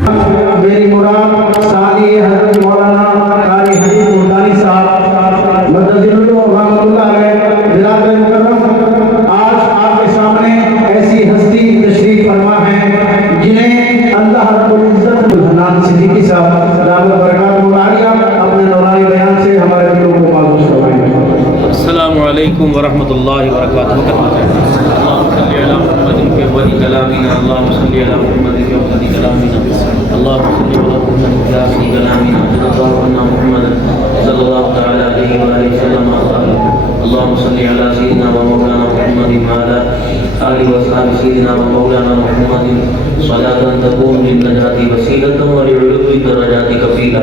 मेरी मुराद सादी हजरत मौलाना कारी हनीफ मुल्तानी साहब मददुल्लाह रहमतुल्लाह अलैह बिरादर मुकर्रम आज आपके सामने ऐसी हस्ती तशरीफ फरमा है जिन्हें अल्लाह रब्बुल इज्जत हनान सिद्दीकी साहब दामद बरकातुहू आलिया अपने नूरानी बयान से हमारे दिलों को मालूम करवाएंगे। अस्सलामु अलैकुम व रहमतुल्लाहि व बरकातुहू। अल्लाहुम्मा सल्लि अला मुहम्मदिन फ़ी अव्वलि कलामिना, अल्लाहुम्मा सल्लि अला मुहम्मदिन फ़ी अव्वलि कलामिना, अल्लाहुम्मा सल्लि अला मुहम्मदिन फ़ी आखिरि कलामिना, सल्लल्लाहु अन्ना मुहम्मदन सल्लल्लाहु तआला अलैहि व आलिहि वसल्लम। अल्लाहुम्मा सल्लि अला सय्यिदिना व मौलाना मुहम्मदिन व अला आलिहि व अस्हाबि सय्यिदिना व मौलाना मुहम्मदिन सलातन तकूनु लिन-नजाति वसीलतन व लिउलूवी दरजाति कफीला।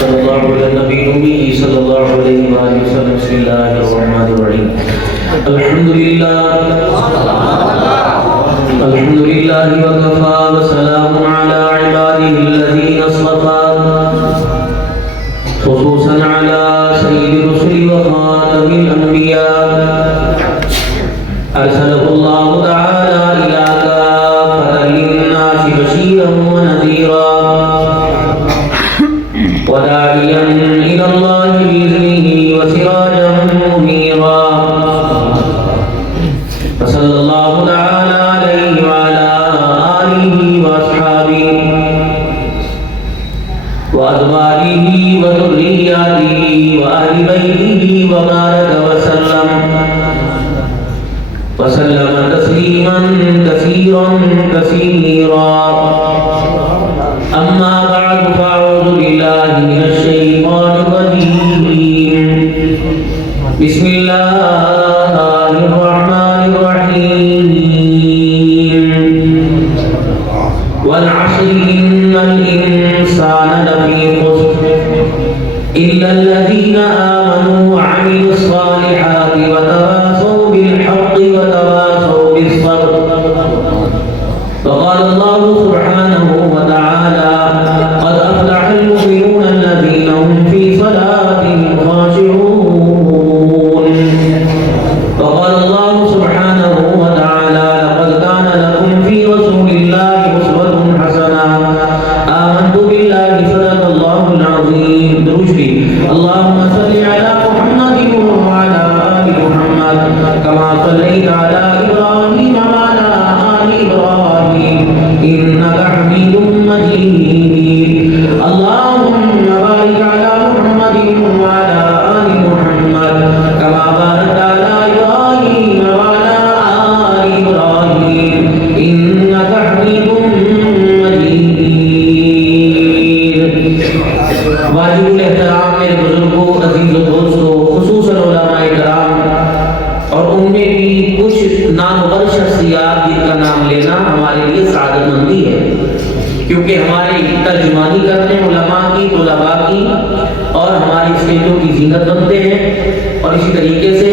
सल्लल्लाहु अला नबीय्यिल उम्मी सल्लल्लाहु अलैहि व आलिहि वसल्लम। बिस्मिल्लाहिर रहमानिर रहीम। अल्हम्दुलिल्लाहि व कफ़ा व सलामुन अला इबादिहिल्लज़ीना इस्तफ़ा खुसूसन अला सय्यिदिर रुसुलि व ख़ातमिल अंबिया अरसलहुल्लाहु तआला इला काफ़्फ़तन लिन्नासि बशीरन व नज़ीरा व दाइयन इलल्लाहि बिइज़्निहि व सिराजन मुनीरा। सल्लल्लाहु तआला अलैहि व अला आलिहि व अस्हाबिहि व अज़वाजिहि व ज़ुर्रिय्यतिहि व अहलि बैतिहि व बारक व सल्लम तस्लीमन कसीरन कसीरा। अम्मा बअद फ़अऊज़ु बिल्लाहि मिनश शैतानिर रजीम। बिस्मिल्लाहिर रहमानिर रहीम। वल अस्रि इन्नल इंसाना लफ़ी ख़ुस्र इल्लल्लज़ीना आमनू व अमिलुस सालिहाति व तवासौ बिल हक़्क़ि व तवासौ बिस सब्र। क़ाल अल्लाहु सुब्हानहु व तआला क़द अफ़लहल मुमिनून अल्लज़ीना हुम फ़ी सलातिहिम ख़ाशिऊन। क़ाल अल्लाहु सुब्हानहु व तआला लक़द कान लकुम फ़ी रसूलिल्लाहि उस्वतुन हसनह। आमन्तु बिल्लाहि सदक़ल्लाहुल अज़ीम। दुरूद। अल्लाहुम्मा सल्लि अला मुहम्मदिन व अला आलि मुहम्मद कमा सल्लैता अला इब्राहीम व अला आलि इब्राहीम इन्नका हमीदुम मजीद। अल्लाहुम्मा बारिक अला मुहम्मदिन व अला आलि मुहम्मद कमा बारकता अला इब्राहीम व अला आलि इब्राहीम इन्नका हमीदुम मजीद। वाजिबुल एहतराम मेरे बुजुर्गों, अजीज़ों, दोस्तों, खुसूसन उलमाए किराम और उनमें भी कुछ नामवर शख्सियात जिनका नाम लेना हमारे लिए सादतमंदी है, क्योंकि हमारे तर्जुमानी करते हैं उलमा की, तुलबा की और हमारी स्टेजों की जीनत बनते हैं। और इसी तरीके से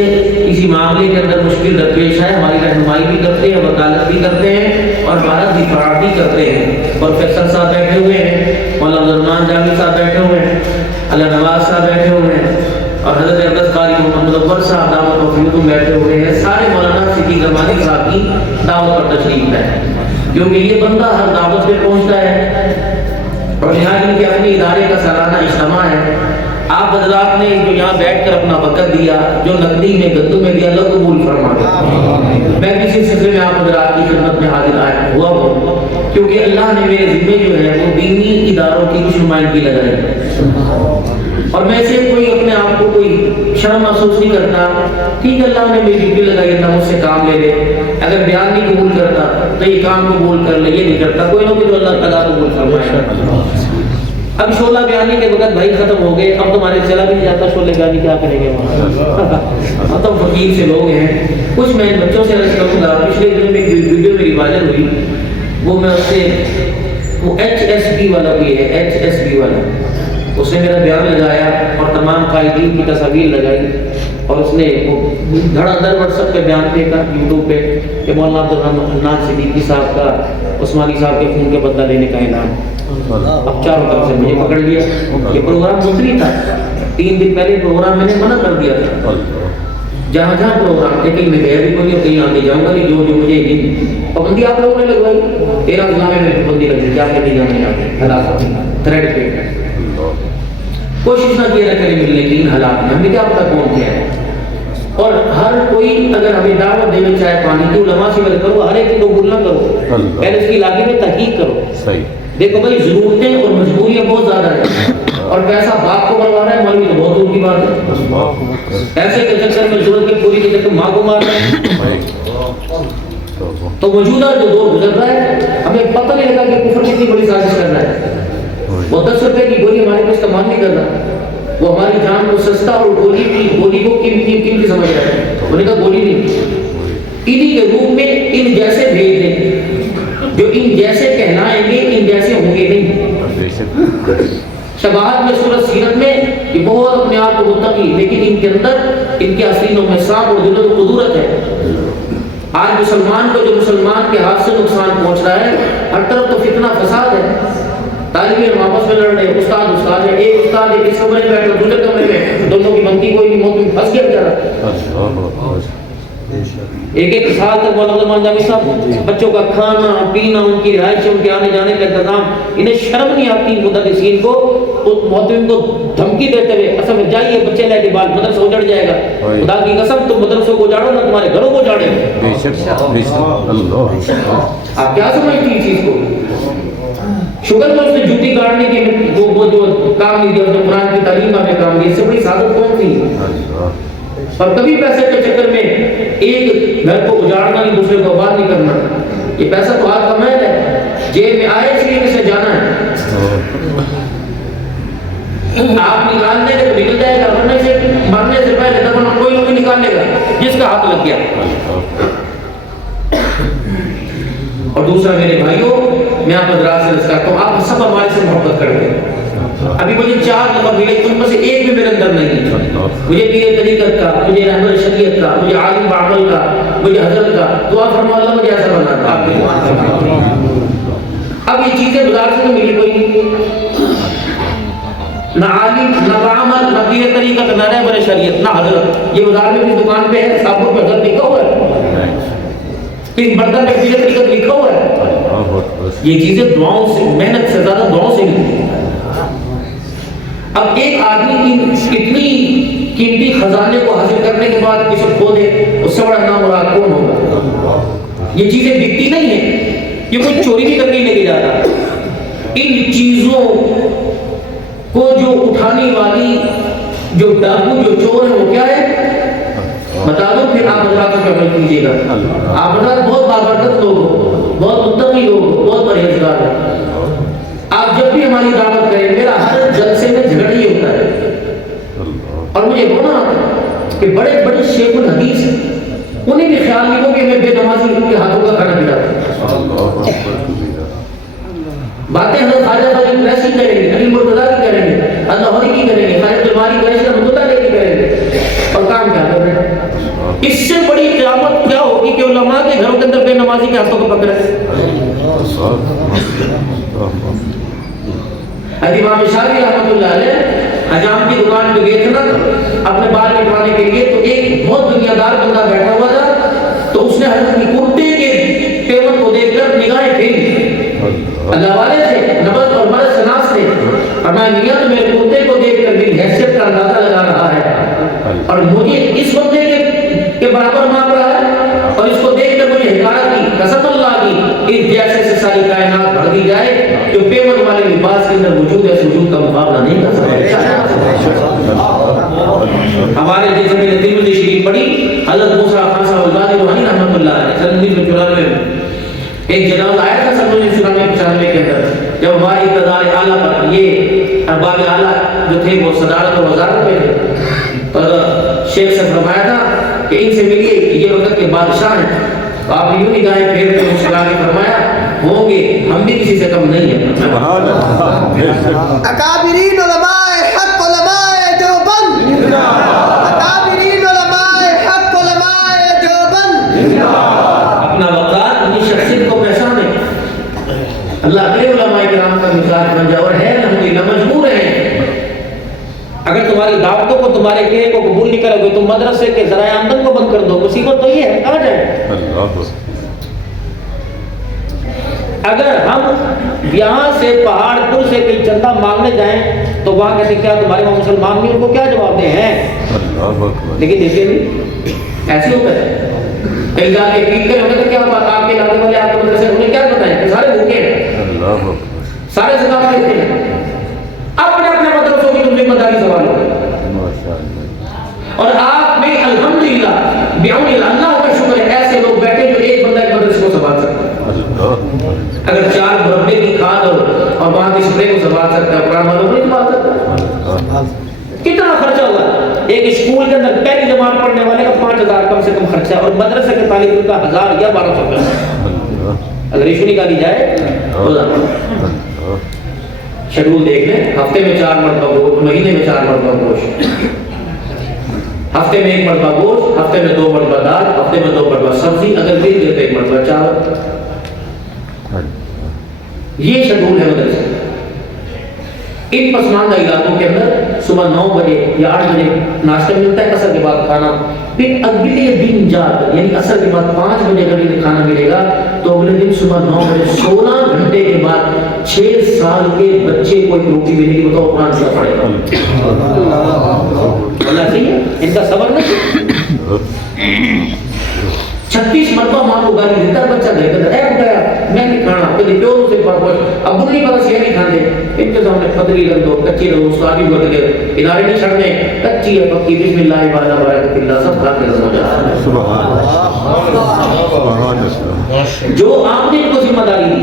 किसी मामले के अंदर मुश्किल दरपेश है, हमारी रहनुमाई भी करते हैं, वकालत भी करते हैं और हमारा दिफा भी करते हैं। और फैसल साहब बैठे हुए हैं, मौलाना रहमान जामी साहब बैठे हुए हैं, अल्लाह नवाज साहब बैठे हुए हैं और हज़रत अब्बास कारी मोहम्मद अकबर साहब दामद तौफीकुहुम बैठे हुए हैं। सारे मौलाना सिद्दीक ज़मानी साहब की दावत पर तशरीफ है, क्योंकि ये बंदा हर दावत पे पहुंचता है और यहाँ इनके अपने इदारे का सालाना इज्तिमा है। आप हज़रात ने जो यहाँ बैठकर अपना वक़्त दिया, जो नकदी में गद्दू में दिया, अल्लाह कबूल फरमाए। मैं किसी सिलसिले में आप हज़रात की खिदमत में हाजिर हुआ हूँ, क्योंकि अल्लाह ने मेरे ज़िम्मे जो है वो दीनी इदारों की कुछ नुमाइंदगी लगाई और मैं से कोई अपने आप को कोई शर्म महसूस नहीं करता। ठीक है, अल्लाह ने मेरी ड्यूटी लगाई था, मुझसे काम ले ले। अगर बयान नहीं कबूल करता तो ये काम कबूल कर ले, ये नहीं करता कोई ना कोई तो अल्लाह तआला कबूल फरमाएगा। अब शोला बयानी के वक्त भाई खत्म हो गए, अब तुम्हारे चला भी नहीं जाता शोले बयानी, क्या करेंगे वहाँ। अब तो फकीर से लोग हैं। कुछ मैं बच्चों से अर्ज करूँगा, पिछले दिनों में एक वीडियो मेरी वायरल हुई, वो मैं उससे वो HSB वाला भी है, HSB वाला, उसने मेरा बयान लगाया और तमाम कायदीन की तस्वीर लगाई और उसने वो धड़ाधड़ व्हाट्सएप पे बयान फेंका यूट्यूब पे कि मौलाना अब्दुल सिद्दीकी साहब का उस्मानी साहब के खून के बदला लेने का ऐलान। अब चारों तरफ से मुझे पकड़ लिया। ये प्रोग्राम दूसरी था, 3 दिन पहले प्रोग्राम मैंने मना कर दिया था जहाँ जहाँ प्रोग्राम थे, कहीं मैं गया भी कोई नहीं, कहीं आगे जाऊँगा नहीं, जो जो मुझे पाबंदी आप लोगों ने लगवाई, 13 जिला में पाबंदी लगी, क्या कहते जाने जाते थ्रेड पे कोशिश ना किया ना करें मिलने की इन हालात में, हमें क्या पता कौन क्या है। और हर कोई अगर हमें दावत देवे चाहे पानी की, उलमा से मदद करो, हर एक को कबूल ना करो, पहले उसके इलाके में तहकीक करो। सही। देखो भाई, जरूरतें और मजबूरियां बहुत ज्यादा है, और पैसा बाप को बढ़वा रहा है, मौलवी तो बहुत दूर की बात है। ऐसे के चक्कर में जरूरत की पूरी के चक्कर माँ को मार रहे हैं। तो मौजूदा जो दौर गुजर रहा है, हमें पता नहीं लगा कि कुफर कितनी बड़ी साजिश कर रहा है। वो 10 रुपए की गोली हमारे को इस्तेमाल नहीं कर रहा, वो हमारी जान को सस्ता और गोली को कीमती समझ रहा है। उन्हें कहा गोली नहीं, इन्हीं के रूप में इन जैसे भेज दें, जो इन जैसे कहलाएंगे, इन जैसे होंगे नहीं। शबाहत में सूरत सीरत में ये बहुत अपने आप को मुत्तकी, लेकिन इनके अंदर इनके हसीनों में सांप और दिलों में कुदरत है। आज मुसलमान को जो मुसलमान के हाथ से नुकसान पहुंच रहा है, हर तरफ तो फितना फसाद है। तालिब इल्म आपस में लड़ रहे, उस्ताद है, एक उस्ताद एक इस कमरे में बैठा, दूसरे कमरे में, दोनों की बनती कोई नहीं, मौत में फंस गया बेचारा। एक साल तक मौलाना जामी साहब बच्चों का खाना पीना, उनकी रिहाइश, उनके आने जाने का इंतजाम, इन्हें शर्म नहीं आती मुदर्रिसीन को, उस मौलवी को धमकी देते हुए, असम जाइए बच्चे लेके बाल मदरसा उजड़ जाएगा, खुदा की कसम तुम मदरसों को उजाड़ो ना, तुम्हारे घरों को उजाड़े। आप क्या समझती इस चीज को? शुगर में उसने जूती काटने की वो जो काम नहीं दिया, उसने कुरान की तालीम का काम दिया, इससे बड़ी सादत कौन थी? और कभी पैसे के चक्कर में एक घर को उजाड़ना नहीं, दूसरे को आबाद नहीं करना। ये पैसा तो आपका महल है, जेब में आए इसलिए किसे जाना है, आप निकाल देंगे तो निकल जाएगा, मरने से पहले दफन कोई लोग निकाल लेगा जिसका हाथ लग गया। और दूसरा मेरे भाइयों, मैं आप हजरात से अर्ज़ करता हूं, आप सब हमारे से मोहब्बत करते हैं। अभी मुझे 4 नंबर मिले, उनमें से एक भी मेरे अंदर नहीं है। मुझे पीर तरीक़त का, मुझे रहबर शरीयत का, मुझे आलिम बामल का, मुझे हजरत का, दुआ फरमा अल्लाह मुझे ऐसा बनाना आपके। अब ये चीजें बाजार से तो मिली कोई नहीं, ना आलिम ना बामल ना पीर तरीक़त ना रहबर शरीयत ना हजरत। ये बाजार में भी दुकान पे है, साबुत पे हजरत लिखा हुआ है, इस बर्तन पे पीर तरीक़त लिखा हुआ है। ये चीजें दुआओं से, मेहनत से ज्यादा दुआओं से मिलती है। अब एक आदमी की इतनी कीमती खजाने को हासिल करने के बाद किसी खो दे, उससे बड़ा नामुराद कौन होगा? ये चीजें बिकती नहीं है, ये कोई चोरी भी करके लेके जाता। इन चीजों को जो उठाने वाली जो डाकू जो चोर है वो क्या है बता दो, फिर आप हजरातों पे अमल कीजिएगा। आप हजरात बहुत बाबरकत लोग हो, बहुत मुत्तकी लोग हो, बहुत परहेजगार हो। आप जब भी हमारी दावत करें, मेरा हर जलसे में झगड़ा ही होता है। और मुझे रोना आता है कि बड़े बड़े शेखुल हदीस उन्हें भी ख्याल नहीं हो कि मैं बेनमाजी उनके हाथों का खाना खिलाता। बातें हजरत ख्वाजा फरीद रैसी करेंगे, अली मुर्तज़ा की करेंगे, अल्लाहरी की करेंगे, ख्वाजा जमाली करेंगे, अब्दुल्ला की करेंगे, और काम क्या कर रहे हैं? इससे बड़ी क़यामत क्या होगी कि उलमा के घरों के अंदर बेनमाजी के हाथों को पकड़े। इमाम शाफी रहमतुल्लाह अलैह हजाम की दुकान पे गए थे ना अपने बाल कटवाने के लिए, तो एक बहुत दुनियादार बंदा बैठा हुआ था, तो उसने हजरत की कुर्ते के पेवर को देखकर निगाहें फेरी। अल्लाह वाले थे, नबज और मर्द शनास थे, फरमाया मियां तो मेरे कुर्ते को देखकर मेरी हैसियत का अंदाजा लगा रहा है, और मुझे इस बंदे के बराबर मांग रहा है, और इसको देखकर मुझे हिकायत की कसम अल्लाह की इस जैसे से सारी कायनात भर दी जाए, जो पेवर वाले लिबास के अंदर वजूद है, वजूद का मुकाबला नहीं कर सकता। हमारे जैसे मैंने तिरमिज़ी शरीफ पढ़ी, हज़रत मूसा खान साहब अल्लाह रूहानी रहमतुल्लाह अलैह सन 1994 में एक जनाजा आया था, सन 1995 के अंदर, जब हमारी इक़्तिदार आला पर ये अरबाब आला जो थे वो सदारत और वज़ारत में थे, तो शेख से फरमाया था कि इनसे मिलिए, ये वक्त के बादशाह हैं। तो आप यूं निगाहें फेर के मुस्कुरा के फरमाया होंगे, हम भी किसी से कम नहीं है। अकाबिरीन उलमाए हक उलमाए देवबंद, अकाबिरीन उलमाए हक उलमाए देवबंद। अपना वक़ार अपनी शख्सियत को पहचाने, अल्लाह करे उलमाए किराम का मिजाज बन जाए। और है अल्हम्दुलिल्लाह मजबूर हैं, अगर तुम्हारे तुम्हारी दावतों को, तुम्हारे कहे को कबूल नहीं करोगे, तुम मदरसे के जराए आमदन को बंद कर दो, मुसीबत तो ये है, कहाँ जाए। अगर हम यहाँ से पहाड़पुर से कहीं चंदा मांगने जाएं तो वहाँ कहते क्या तुम्हारे वहाँ मुसलमान भी, उनको क्या जवाब दें हैं। लेकिन देखिए नहीं ऐसे होता है, कहीं जाके पीट कर होने तो क्या बात, आपके इलाके वाले आपके मदरसे उन्हें क्या बताएं, सारे भूखे हैं, सारे ज़िम्मेदार लेते हैं, अपने अपने मदरसों की तुम जिम्मेदारी सवाल हो। और आप में अल्हम्दुलिल्लाह बिअौनिल्लाह अल्लाह का शुक्र है, ऐसे लोग बैठे जो एक बंदा एक मदरसे को संभाल सकता है। अगर 4 मुरब्बे की खाद और वहां के स्प्रे को संभाल सकता है, कुरान वालों नहीं संभाल सकता। कितना खर्चा हुआ, एक स्कूल के अंदर पहली जमात पढ़ने वाले का 5000 कम से कम खर्चा, और मदरसे के तालिब इल्म का 1000 या 1200। अगर इशू निकाली जाए तो शेड्यूल देख लें, हफ्ते में 4 मरतबा गोश्त, महीने में 4 मरतबा गोश्त, हफ्ते में 1 मरतबा गोश्त, हफ्ते में 2 मरतबा दाल, हफ्ते में 2 मरतबा सब्जी, अगर दिन देते 1 मरतबा चावल। ये शेड्यूल है मदरसे। इन पसमानदा इलाकों के अंदर सुबह 9 बजे या 8 बजे नाश्ता मिलता है, असर के बाद खाना, फिर अगले दिन जाकर यानी असर के बाद 5 बजे अगर ये खाना मिलेगा तो अगले दिन सुबह 9 बजे 16 घंटे के बाद 6 साल के बच्चे को एक रोटी मिलेगी, बताओ कुरान से पढ़ेगा। सही है, इनका सबर नहीं। 36 मरतबा मां को गाली देता बच्चा घर के अंदर, ए बेटा मैं नहीं खाना, कभी प्योर से अब नहीं पता से नहीं खाते, इनके सामने पतली रख दो, कच्ची रख दो, स्वादी बढ़ गए, किनारे नहीं छड़ने, कच्ची है पक्की, बिस्मिल्लाह वाला बरकतिल्लाह, सब खा के हो जाता है। सुभान अल्लाह। जो आपने इनको जिम्मेदारी दी,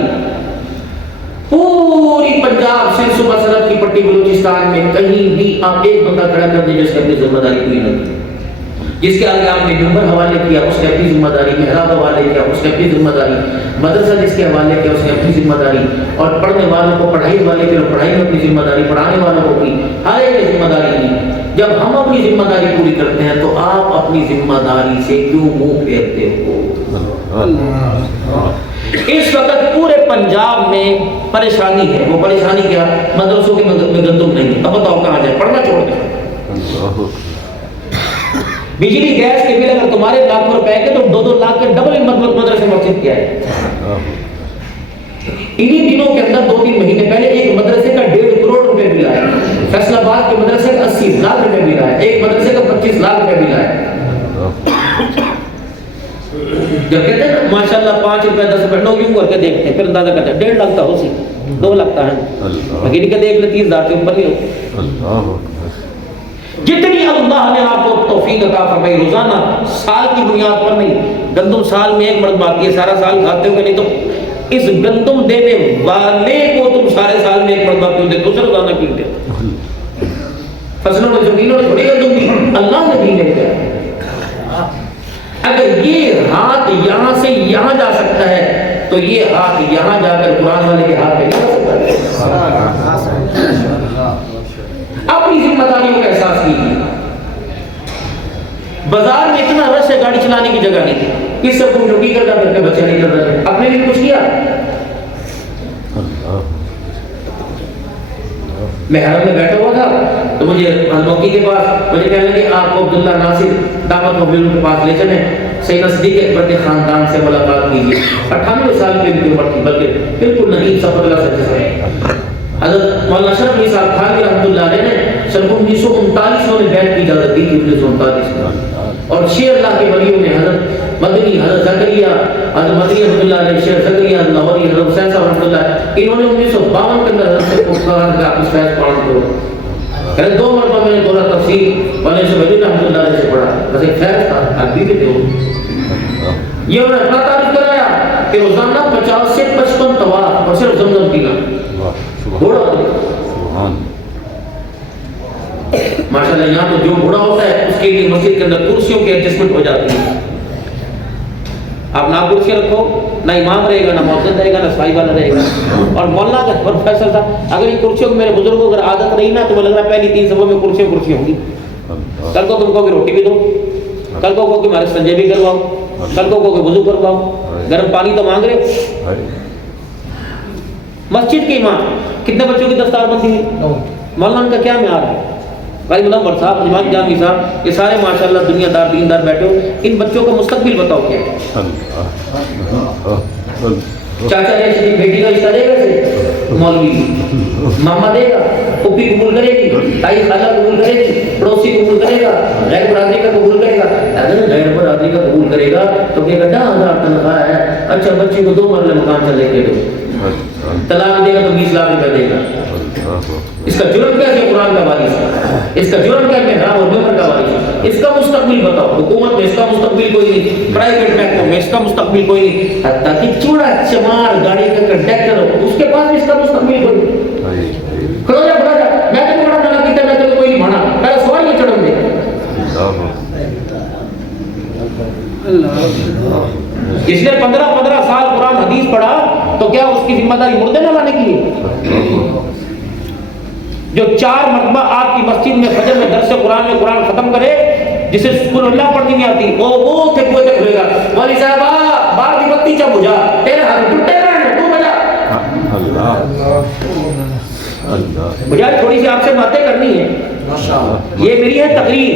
पूरी पंजाब से सुबह सरहद की पट्टी बलूचिस्तान में कहीं भी आप एक बंदा खड़ा कर दीजिए जिसने अपनी जिम्मेदारी पूरी न की, जिसके आगे आपने नंबर हवाले किया उसने अपनी जिम्मेदारी, मेहराब हवाले किया उसने अपनी जिम्मेदारी, मदरसा जिसके हवाले किया उसने अपनी जिम्मेदारी, और पढ़ने वालों को पढ़ाई वाले की पढ़ाई में अपनी जिम्मेदारी, पढ़ाने वालों को की, हर एक की जिम्मेदारी की। जब हम अपनी जिम्मेदारी पूरी करते हैं तो आप अपनी जिम्मेदारी से क्यों मुंह फेरते हो? इस वक्त पूरे पंजाब में परेशानी है, वो परेशानी क्या, मदरसों के गंदम नहीं। अब बताओ कहाँ जाए, पढ़ना छोड़ दें। बिजली गैस के बिल अगर तुम्हारे लाखों रुपए के तो 2-2 लाख के डबल मदरसे मस्जिद किया है। इन्हीं दिनों के अंदर 2-3 महीने पहले एक मदरसे का 1.5 करोड़ रुपए मिला है, फैसलाबाद के मदरसे का 80 लाख रुपए मिला है, एक मदरसे का 25 लाख रुपए मिला है। जब कहते हैं माशाल्लाह 5 रुपए 10 रुपए लोग यूं करके देखते हैं, फिर अंदाजा करते हैं 1.5 लाख का हो सी 2 लाख का है, लेकिन के देख ले 30,000 से ऊपर नहीं हो। जितनी अल्लाह ने आपको तौफीक अता फरमाई, रोजाना साल की बुनियाद पर नहीं, गंदम साल में 1 मरतबा आती है, सारा साल खाते हो, नहीं तो इस गंदम देने वाले को तुम सारे साल में 1 मरतबा क्यों देते हो? दूसरा रोजाना क्यों देते हो? फसलों में जमीनों में थोड़ी गंदम दी, अल्लाह ने दी है। अगर ये हाथ यहाँ से यहाँ जा सकता है तो ये हाथ यहाँ जाकर कुरान वाले के हाथ में नहीं जा सकता। अपनी जिम्मेदारियों का एहसास कीजिए। बाजार में इतना रश है, गाड़ी चलाने की जगह नहीं थी, किस सब कुछ की करता, घर के बच्चे नहीं कर रहे, अपने लिए कुछ किया। मैं हरम में बैठा हुआ था तो मुझे मौकी के पास मुझे कहने लगे आपको अब्दुल्ला नासिर दावत मौलवी के पास ले चले, सैयद नज़दीक एक बड़े खानदान से मुलाकात कीजिए। 98 साल की उम्र थी, बल्कि बिल्कुल नहीं सफदला सच्चे हज़रत मौलाना अशरफ अली साहब खान रहमतुल्लाह अलैह ने सन 1939 में बैठ की इजाजत दी थी, 1939 में। और शेर अल्लाह के वलियों ने हज़रत मदनी, हज़रत ज़करिया, हज़रत मदनी रहमतुल्लाह अलैह, शेर ज़करिया लाहौरी, हज़रत हुसैन साहब रहमतुल्लाह, इन्होंने 1952 के अंदर हज़रत से पुकार का आप इस फैज़ पान करो। अरे 2 मरतबा मैंने दोहरा तफसीर वाले से वली रहमतुल्लाह अलैह से पढ़ा, बस एक फैज़ था, आप भी थे। ये उन्होंने अपना तारीफ कराया कि रोजाना 50 से 55 तवाफ और सिर्फ ज़मज़म पीना, घोड़ा माशाल्लाह। यहाँ तो जो घोड़ा होता है उसके लिए मस्जिद के अंदर कुर्सियों की एडजस्टमेंट हो जाती है। आप ना कुर्सियाँ रखो, ना इमाम रहेगा, ना मौजूद रहेगा, ना सफाई वाला रहेगा। और मौलाना का प्रोफेसर था, अगर ये कुर्सियों को मेरे बुजुर्गों को अगर आदत रही ना तो मुझे लग रहा है पहली 3 सफों में कुर्सी होंगी। कल को तुमको रोटी भी दो, कल को कि हमारे संजय भी करवाओ, कल को वुजू करवाओ, गर्म पानी तो मांग रहे। मस्जिद के इमाम कितने बच्चों की दस्तारबंदी है, मौलाना का क्या म्यार है? भाई मुनव्वर साहब, इमाम जामी साहब, ये सारे माशाल्लाह दुनियादार दीनदार बैठे हो, इन बच्चों का मुस्तकबिल बताओ क्या है? चाचा ने बेटी का रिश्ता देगा से मौलवी मामा देगा, पुप्पी कबूल करेगी, ताई खाला कबूल करेगी, पड़ोसी कबूल करेगा, गैर बरादरी का कबूल करेगा। अगर गैर बरादरी का कबूल करेगा तो कहेगा 10,000 तनख्वाह है, अच्छा बच्चे को 2 मरले मकान चले के दो, तलाक देगा तो 20 लाख रुपया देगा। इसका जुर्म क्या है? कुरान का वारिस है। इसका जुर्म क्या है? नाम और मेंबर का वारिस है। इसका मुस्तकबिल बताओ। हुकूमत में इसका मुस्तकबिल कोई नहीं, प्राइवेट बैंकों में इसका मुस्तकबिल कोई नहीं, हत्ता कि चूड़ा चमार गाड़ी का कंडक्टर हो उसके पास भी इसका मुस्तकबिल कोई नहीं। खड़ो जा मैं तो बड़ा मना कीता, मैं तो कोई नहीं भाना, पहले सवाल ये चढ़ो दे। इसने 15 साल कुरान हदीस पढ़ा तो क्या उसकी जिम्मेदारी मुर्दे न लाने की है? जो 4 मरतबा आपकी मस्जिद में फजर में दर्स कुरान में कुरान खत्म करे, जिसे सुबह अल्लाह पढ़नी नहीं आती, वो थे कुएं खुलेगा, वाली साहबा बाहर की बत्ती चब बुझा, तेरे हाथ टूटे हैं, तू बजा अल्लाह बुझा। थोड़ी सी आपसे बातें करनी है, ये मेरी है तकरीर,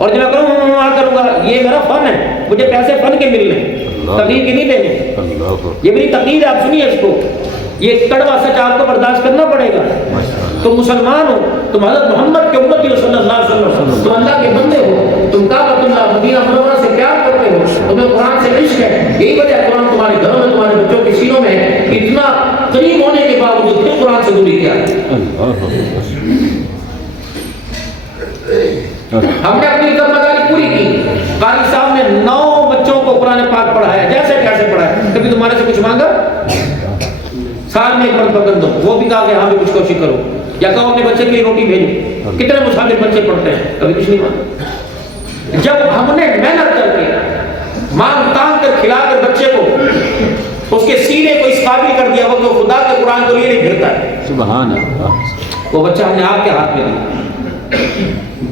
और जो मैं करूँगा ये मेरा फन है, मुझे पैसे फन के मिलने, तकरीर के नहीं देने। ये मेरी तकरीर है, आप सुनिए इसको। ये कड़वा सच आपको बर्दाश्त करना पड़ेगा। तुम मुसलमान हो, तुम हज़रत मोहम्मद के उम्मती हो सल्लल्लाहु अलैहि वसल्लम, तुम अल्लाह के बंदे हो, तुम काबतुल्लाह मदीना मुनव्वरा से प्यार करते हो, तुम्हें कुरान से इश्क है। यही वजह है कुरान तुम्हारे घरों में, तुम्हारे बच्चों के सीनों में इतना करीब होने के बावजूद फिर कुरान से दूरी किया। हमने अपनी जिम्मेदारी पूरी की। कारी साहब ने 9 बच्चों को कुरान पाक पढ़ाया, जैसे कैसे पढ़ाया। कभी तुम्हारे से कुछ मांगा? साल में एक बार पकड़ दो, वो भी कहा कि हाँ भी कुछ कोशिश करो, या कहो अपने बच्चे के लिए रोटी भेजो। कितने मुसाफिर बच्चे पढ़ते हैं, कभी कुछ नहीं मांगा। जब हमने मेहनत करके मांग तांग कर खिलाकर बच्चे को उसके सीने को इस काबिल कर दिया, वो तो खुदा के कुरान को लिए नहीं फिरता है। सुभान अल्लाह। वो बच्चा हमने आपके हाथ में दिया।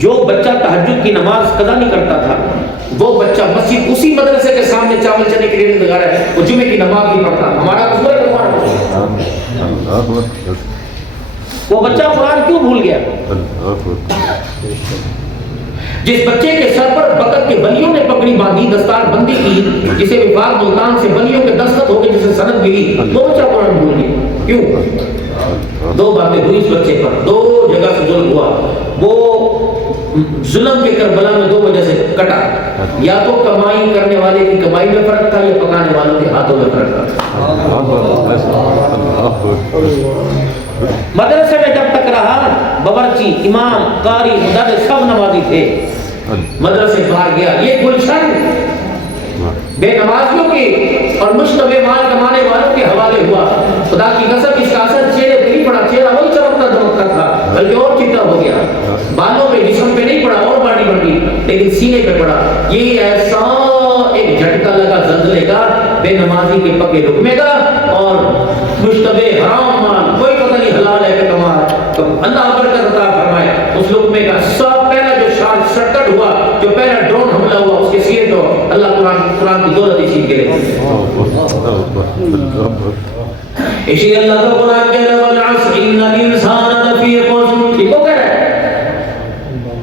जो बच्चा तहज्जुद की नमाज कदा नहीं करता था, वो बच्चा मस्जिद उसी मदरसे के सामने चावल चने के लिए लगा रहा है, वो जुमे की नमाज नहीं पढ़ता। हमारा कसूर है? वो बच्चा कुरान क्यों भूल गया? जिस बच्चे के सर पर बकत के बलियों ने पगड़ी बांधी, दस्तार बंदी की, जिसे विभाग मुल्तान से बलियों के दस्तखत हो गए, जिसे सनद मिली, वो बच्चा कुरान भूल गया। क्यों? 2 बातें हुई इस बच्चे पर, 2 जगह से जुल्म हुआ। वो जुल्म के करबला में 2 वजह से कटा, या तो कमाई करने वाले की कमाई में फर्क था, या पकाने वालों के हाथों में फर्क था। मदरसे में जब तक रहा, बावर्ची, इमाम, कारी, मुदर्रिस सब नमाजी थे। मदरसे बाहर गया, ये गुलशन बेनमाजियों के और मुश्तबे माल कमाने वालों के हवाले हुआ। खुदा की कसम, इसका असर चेहरे पे नहीं पड़ा, चेहरा वही चमकता दमकता था, बल्कि और चिट्टा हो गया। बालों पे, जिस्म पे नहीं पड़ा, और बॉडी बढ़ गई, लेकिन सीने पे पड़ा। ये ऐसा एक झटका लगा ज़ल्ज़ले का, बेनमाजी के पके रुकमेगा और मुश्तबे हराम माल, कोई पता नहीं हलाल है कि कमा है, तो अल्लाह बरकत अता फरमाए। उस लुक़मे का सब पहला जो शॉर्टकट हुआ, जो पहला ड्रोन हमला हुआ, उसके सीने तो अल्लाह कुरान की दौलत इसी के लिए। इसी अल्लाह का कुरान कह रहा है, वल अस्र इन्नल इंसान लफी खुस्र। ठीक हो गया?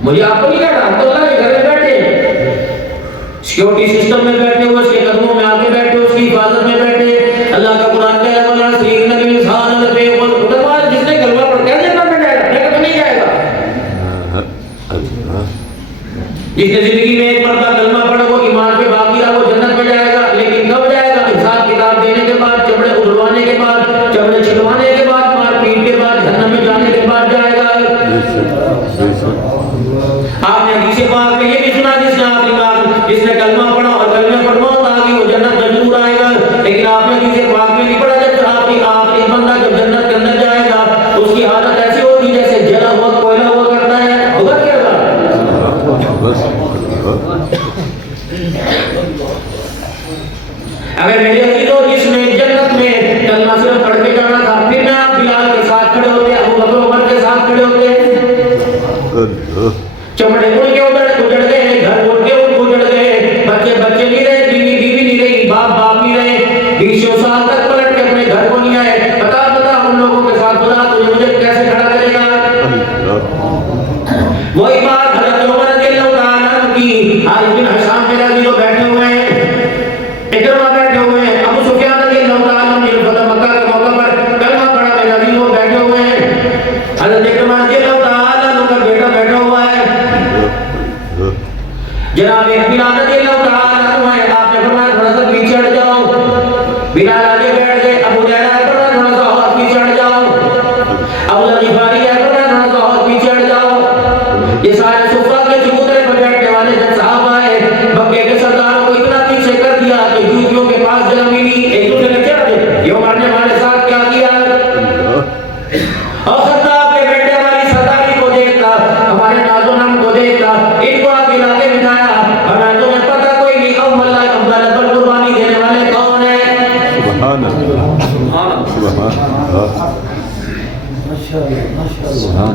मुझे आपको नहीं कह रहा, तो अल्लाह के घर में बैठे हैं, सिक्योरिटी सिस्टम में बैठे हुए, उसके कदमों में आके बैठे, उसकी हिफाजत में बैठे। अल्लाह का कुरान कह रहा है, वल अस्र इन्नल इंसान लफी खुस्र। उधर जिसने कलमा पढ़ के जन्नत में जाएगा, नहीं तो नहीं जाएगा। जिसने जिंदगी में एक मरतबा कलमा पढ़ा, वो ईमान पे बाकी रहा, वो जन्नत में जाएगा। लेकिन कब जाएगा? हिसाब किताब देने के बाद, चमड़े उड़वाने के बाद, चमड़े छिलवाने के बाद, मार पीट के बाद, जहन्नम में जाने के बाद जाएगा। आपने हदीस पाक में ये भी सुना, जिसने कलमा पढ़ा और कलमे पर मौत आ गई, वो जन्नत में जरूर आएगा। लेकिन आपने हदीस पाक में नहीं पढ़ा, जब आखिरी बंदा जब जन्नत के अंदर जाएगा, उसकी हालत ऐसी होगी जैसे जला हुआ कोयला हुआ करता है। होगा क्या? अगर मेरे अजीजों, जिसने जन्नत में कलमा सिर्फ पढ़ के जाना था, फिर मैं आप बिलाल के साथ खड़े होते, अबू बकर उमर के साथ खड़े होते, चमड़े उड़ के उजड़ गए, घर उड़ के उजड़ गए, बच्चे नहीं रहे, बीवी नहीं रही, बाप नहीं रहे, 20 साल तक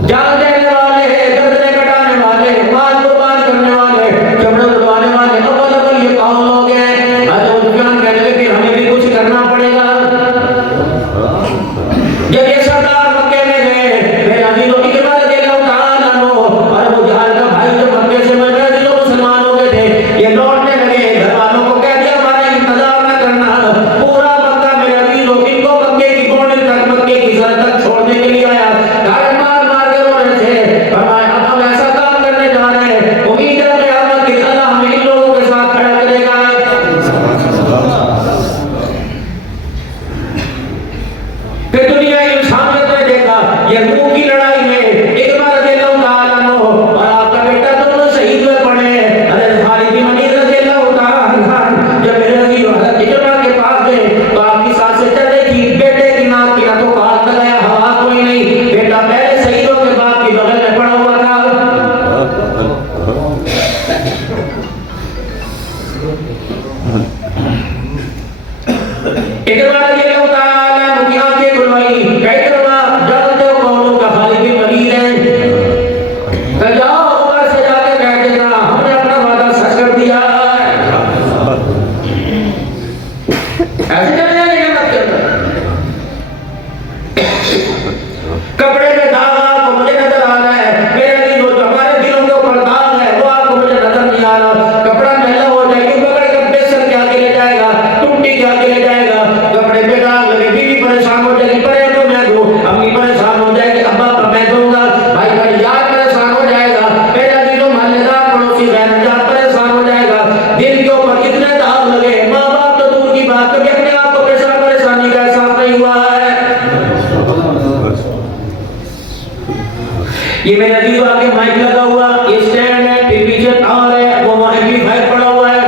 जान देने वाले, गर्दने कटाने वाले, माल कुर्बान करने वाले, चमड़े उड़वाने वाले, अव्वल ये कौन लोग हैं? आज वो जान कहने लगे कि हमें भी कुछ करना पड़ेगा। जब ये सरदार मक्के में गए, मेरे अजीजों की बात के लोग कहाँ लानो, और वो जहाल का भाई जब मक्के से मेरे अजीजों मुसलमान हो गए थे, ये लौटने लगे, घर वालों को कह दिया हमारा इंतजार न करना, पूरा मक्का मेरे अजीजों इनको मक्के की कोने तक, मक्के की सर तक छोड़ने के लिए आया। मार मार के रो रहे थे, फरमाया अब हम ऐसा काम करने जा रहे हैं, उम्मीद है क़यामत के दिन अल्लाह हमें इन लोगों के साथ खड़ा करेगा। फिर दुनिया की इंसानियत ने देखा ये मुंह की लड़ाई में एक बार रज़ियल्लाहु ताला अन्हु और आपका बेटा दोनों शहीद हुए पड़े। हज़रत खालिद बिन वलीद रज़ियल्लाहु ताला अन्हु जब मेरे अजीज हज़रत इकरमा के पास गए तो आपकी सांसें चल रही थी, बेटे की नाक की नथों को हाथ लगाया, हवा कोई नहीं, बेटा पहले शहीदों के बाप की बगल में पड़ा हुआ था। इकरमा रज़ियल्लाहु ताला अन्हु की आंखें खुलवाई, इकरमा जानते हो कौन का खालिद बिन वलीद है? कल जाओ उमर से जाके कह देना हमने अपना वादा सच कर दिया। ऐसे चले जाएंगे जन्नत के अंदर। कपड़े में दाग आपको मुझे नजर आ रहा है, मेरे अजीजों जो हमारे दिलों के ऊपर दाग है वो आपको मुझे नजर नहीं आ रहा। कपड़ा मैला हो जाए, यूं पकड़ के बेसर के आगे ले जाएगा, टुंटी के आगे ले जाएगा, कपड़े पे दाग लगे, बीवी परेशान हो जाएगी, परे तो मैं दूं, अम्मी परेशान हो जाएगी, अब्बा मैं दूंगा, भाई मेरा यार परेशान हो जाएगा, मेरे अजीजों मोहल्लेदार पड़ोसी बहनजान परेशान हो जाएगा। दिल के ऊपर कितने दाग लगे, माँ बाप तो दूर की बात, कभी अपने आप को परेशानी का एहसास नहीं हुआ है। ये मेरे अजीजों आगे माइक लगा हुआ, ये स्टैंड है, फिर पीछे तार है, वो एम्पलीफायर पड़ा हुआ है,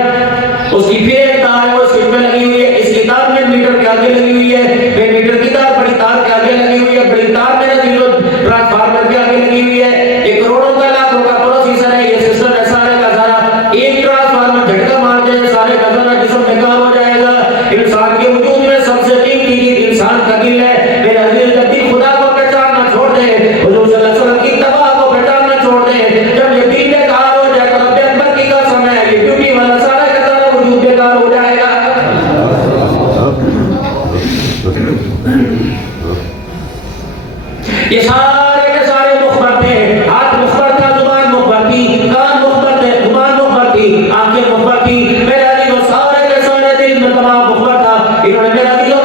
उसकी फिर एक तार है वो स्विच में लगी हुई है, इसकी तार में मीटर के आगे लगी हुई है, फिर मीटर की तार बड़ी तार के आगे लगी हुई है, बड़ी तार मेरे अजीजों ट्रांसफार्मर के आगे लगी हुई है। एक करोड़ों का लाखों का प्रोसेसर है, ये सिस्टम है सारे का सारा, एक ट्रांसफार्मर झटका मार दे सारे का सारा जिस्म बेकार हो जाएगा। इंसान के वजूद में सबसे कीमती चीज इंसान का दिल है। मेरे अजीज जब दिल खुदा को पहचानना छोड़ दे, हुजूर सल्लल्लाहु अलैहि वसल्लम की तबा को पहचानना छोड़ दे, जब ये दिल बेकार हो जाए तो रब्बे अकबर की कसम है ये ब्यूटी वाला सारा का सारा वजूद बेकार हो जाएगा। ये सारे के सारे मुखबर थे, हाथ मुखबर था, जुबान मुखबर थी, कान मुखबर थे, जुबान मुखबर थी, आंखें मुखबर थी, मेरे अजीजों सारे के सारे दिल में तमाम मुखबर था। इन्होंने मेरे अजीजों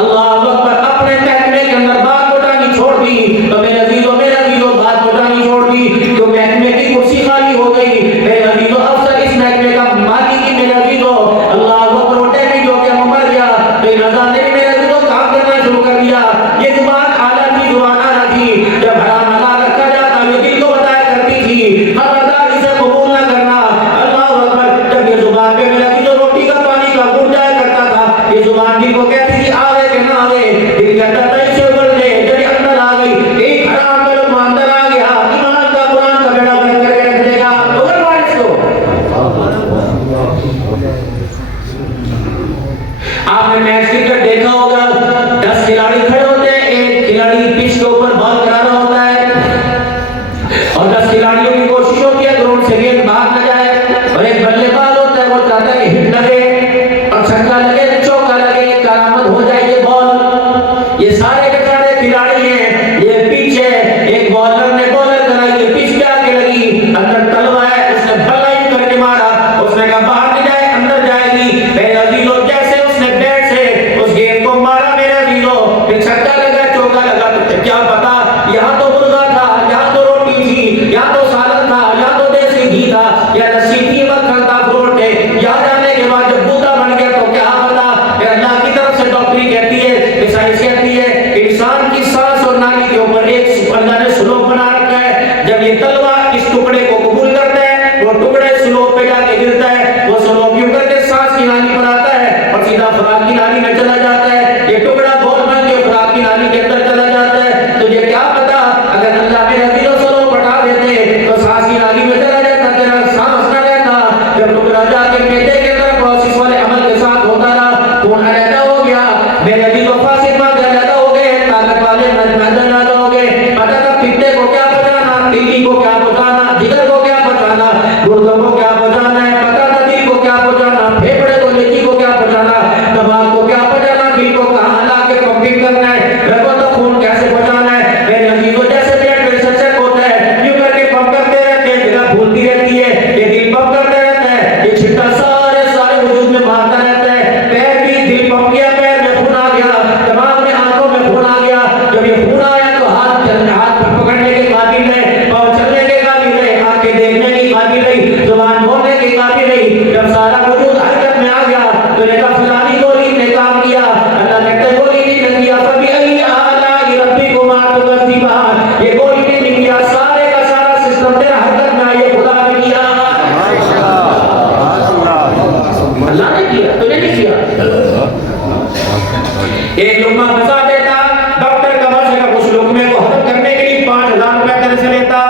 अल्लाह अकबर अपने महकमे के अंदर बात उठानी छोड़ दी, तो मेरे अजीजों बात उठानी छोड़ दी, तो महकमे की कुर्सी खाली हो गई। मेरे अजीजों अफसर इस महकमे का मालिक की मेरे अजीजों अल्लाह अकबर उठे भी जो कि मर गया, तो इन अज़ा ने मेरे अजीजों काम करना शुरू कर दिया। ये जुबान आला थी, जुबान आला थी, जब हराम हलाल रखा जाता ये दिल को बताया करती थी, खबरदार इसे कबूल ना करना। अल्लाह अकबर जब ये जुबान पे मेरे अजीजों रोटी का पानी का घूट जाया करता था, ये जुबान दिल को कहती थी आवे के ना आवे, दिल कहता था इसे उगल दे, जब अंदर आ गई एक हराम का लोग अंदर आ गया, ईमान का कुरान का बेड़ा बंद करके रख देगा। उगल मार इसको। आपने मैच क्रिकेट देखा होगा, 10 खिलाड़ी खड़े होते हैं, एक खिलाड़ी पिच के ऊपर बॉल करा रहा होता है और 10 खिलाड़ियों की कोशिश होती है ग्राउंड से गेंद बाहर न जाए, और एक बल्लेबाज होता है वो चाहता है कि हिट लगे और छक्का लगे, चौका लगे, करामत हो जाए ये बॉल। ये सारे के सारे खिलाड़ी हैं, ये पिच है, एक बॉलर ने बॉलर कराई, ये पिच पे आके लगी, अंदर तलवा है, उसने बल्ला यूं करके मारा, उसने कहा बाहर नहीं जाए अंदर जाएगी। मेरे अजीजों जैसे उसने बैट से उस गेंद को मारा, मेरे अजीजों फिर छक्का लगा, चौका लगा, तो क्या पता यहाँ तो मुर्गा था, यहाँ तो रोटी थी, यहाँ तो सालन था, यहाँ तो देसी घी था, या लस्सी थी, मक्खन था, फ्रूट थे। यहाँ जाने के बाद जब बूता बन गया तो क्या पता। फिर अल्लाह की तरफ से डॉक्टरी कहती है, साइंस कहती है कि गुर्दों को क्या पहुंचाना है, पता नदी को क्या पहुंचाना, फेफड़े को लीची को क्या पहुंचाना, दिमाग को क्या पहुंचाना, दिल को कहां ला के पंपिंग करना है, रगों तक खून कैसे पहुंचाना है। मेरे अजीजों जैसे ब्लड प्रेशर चेक होता है, यूं करके पंप करते रहते हैं, जगह भूलती रहती है, ये दिल पंप करते रहता है, ये छिट्टा सारे वजूद में मारता रहता है। पैर भी दिल पंप किया, पैर में खून आ गया, दिमाग में आंखों में खून आ गया, जब ये खून आया तो हाथ पकड़ने के काबिल है, पाँव चलने के काबिल है, आंखें देखने के काबिल नहीं, जुबान बोलने के काबिल नहीं। जब सारा वजूद हरकत में आ गया तो ने कहा फलानी गोली ने काम किया, अल्लाह कहते हैं गोली ने नहीं किया, कभी अली आला रब्बी को मार तो गसीबा, ये गोली ने नहीं किया, सारे का सारा सिस्टम तेरा हरकत में आया, खुदा ने किया, अल्लाह ने किया, तूने नहीं किया। एक लुकमा बचा देता, डॉक्टर का मर्ज का कुछ लुकमे को हजम करने के लिए 5000 रुपए तेरे से लेता,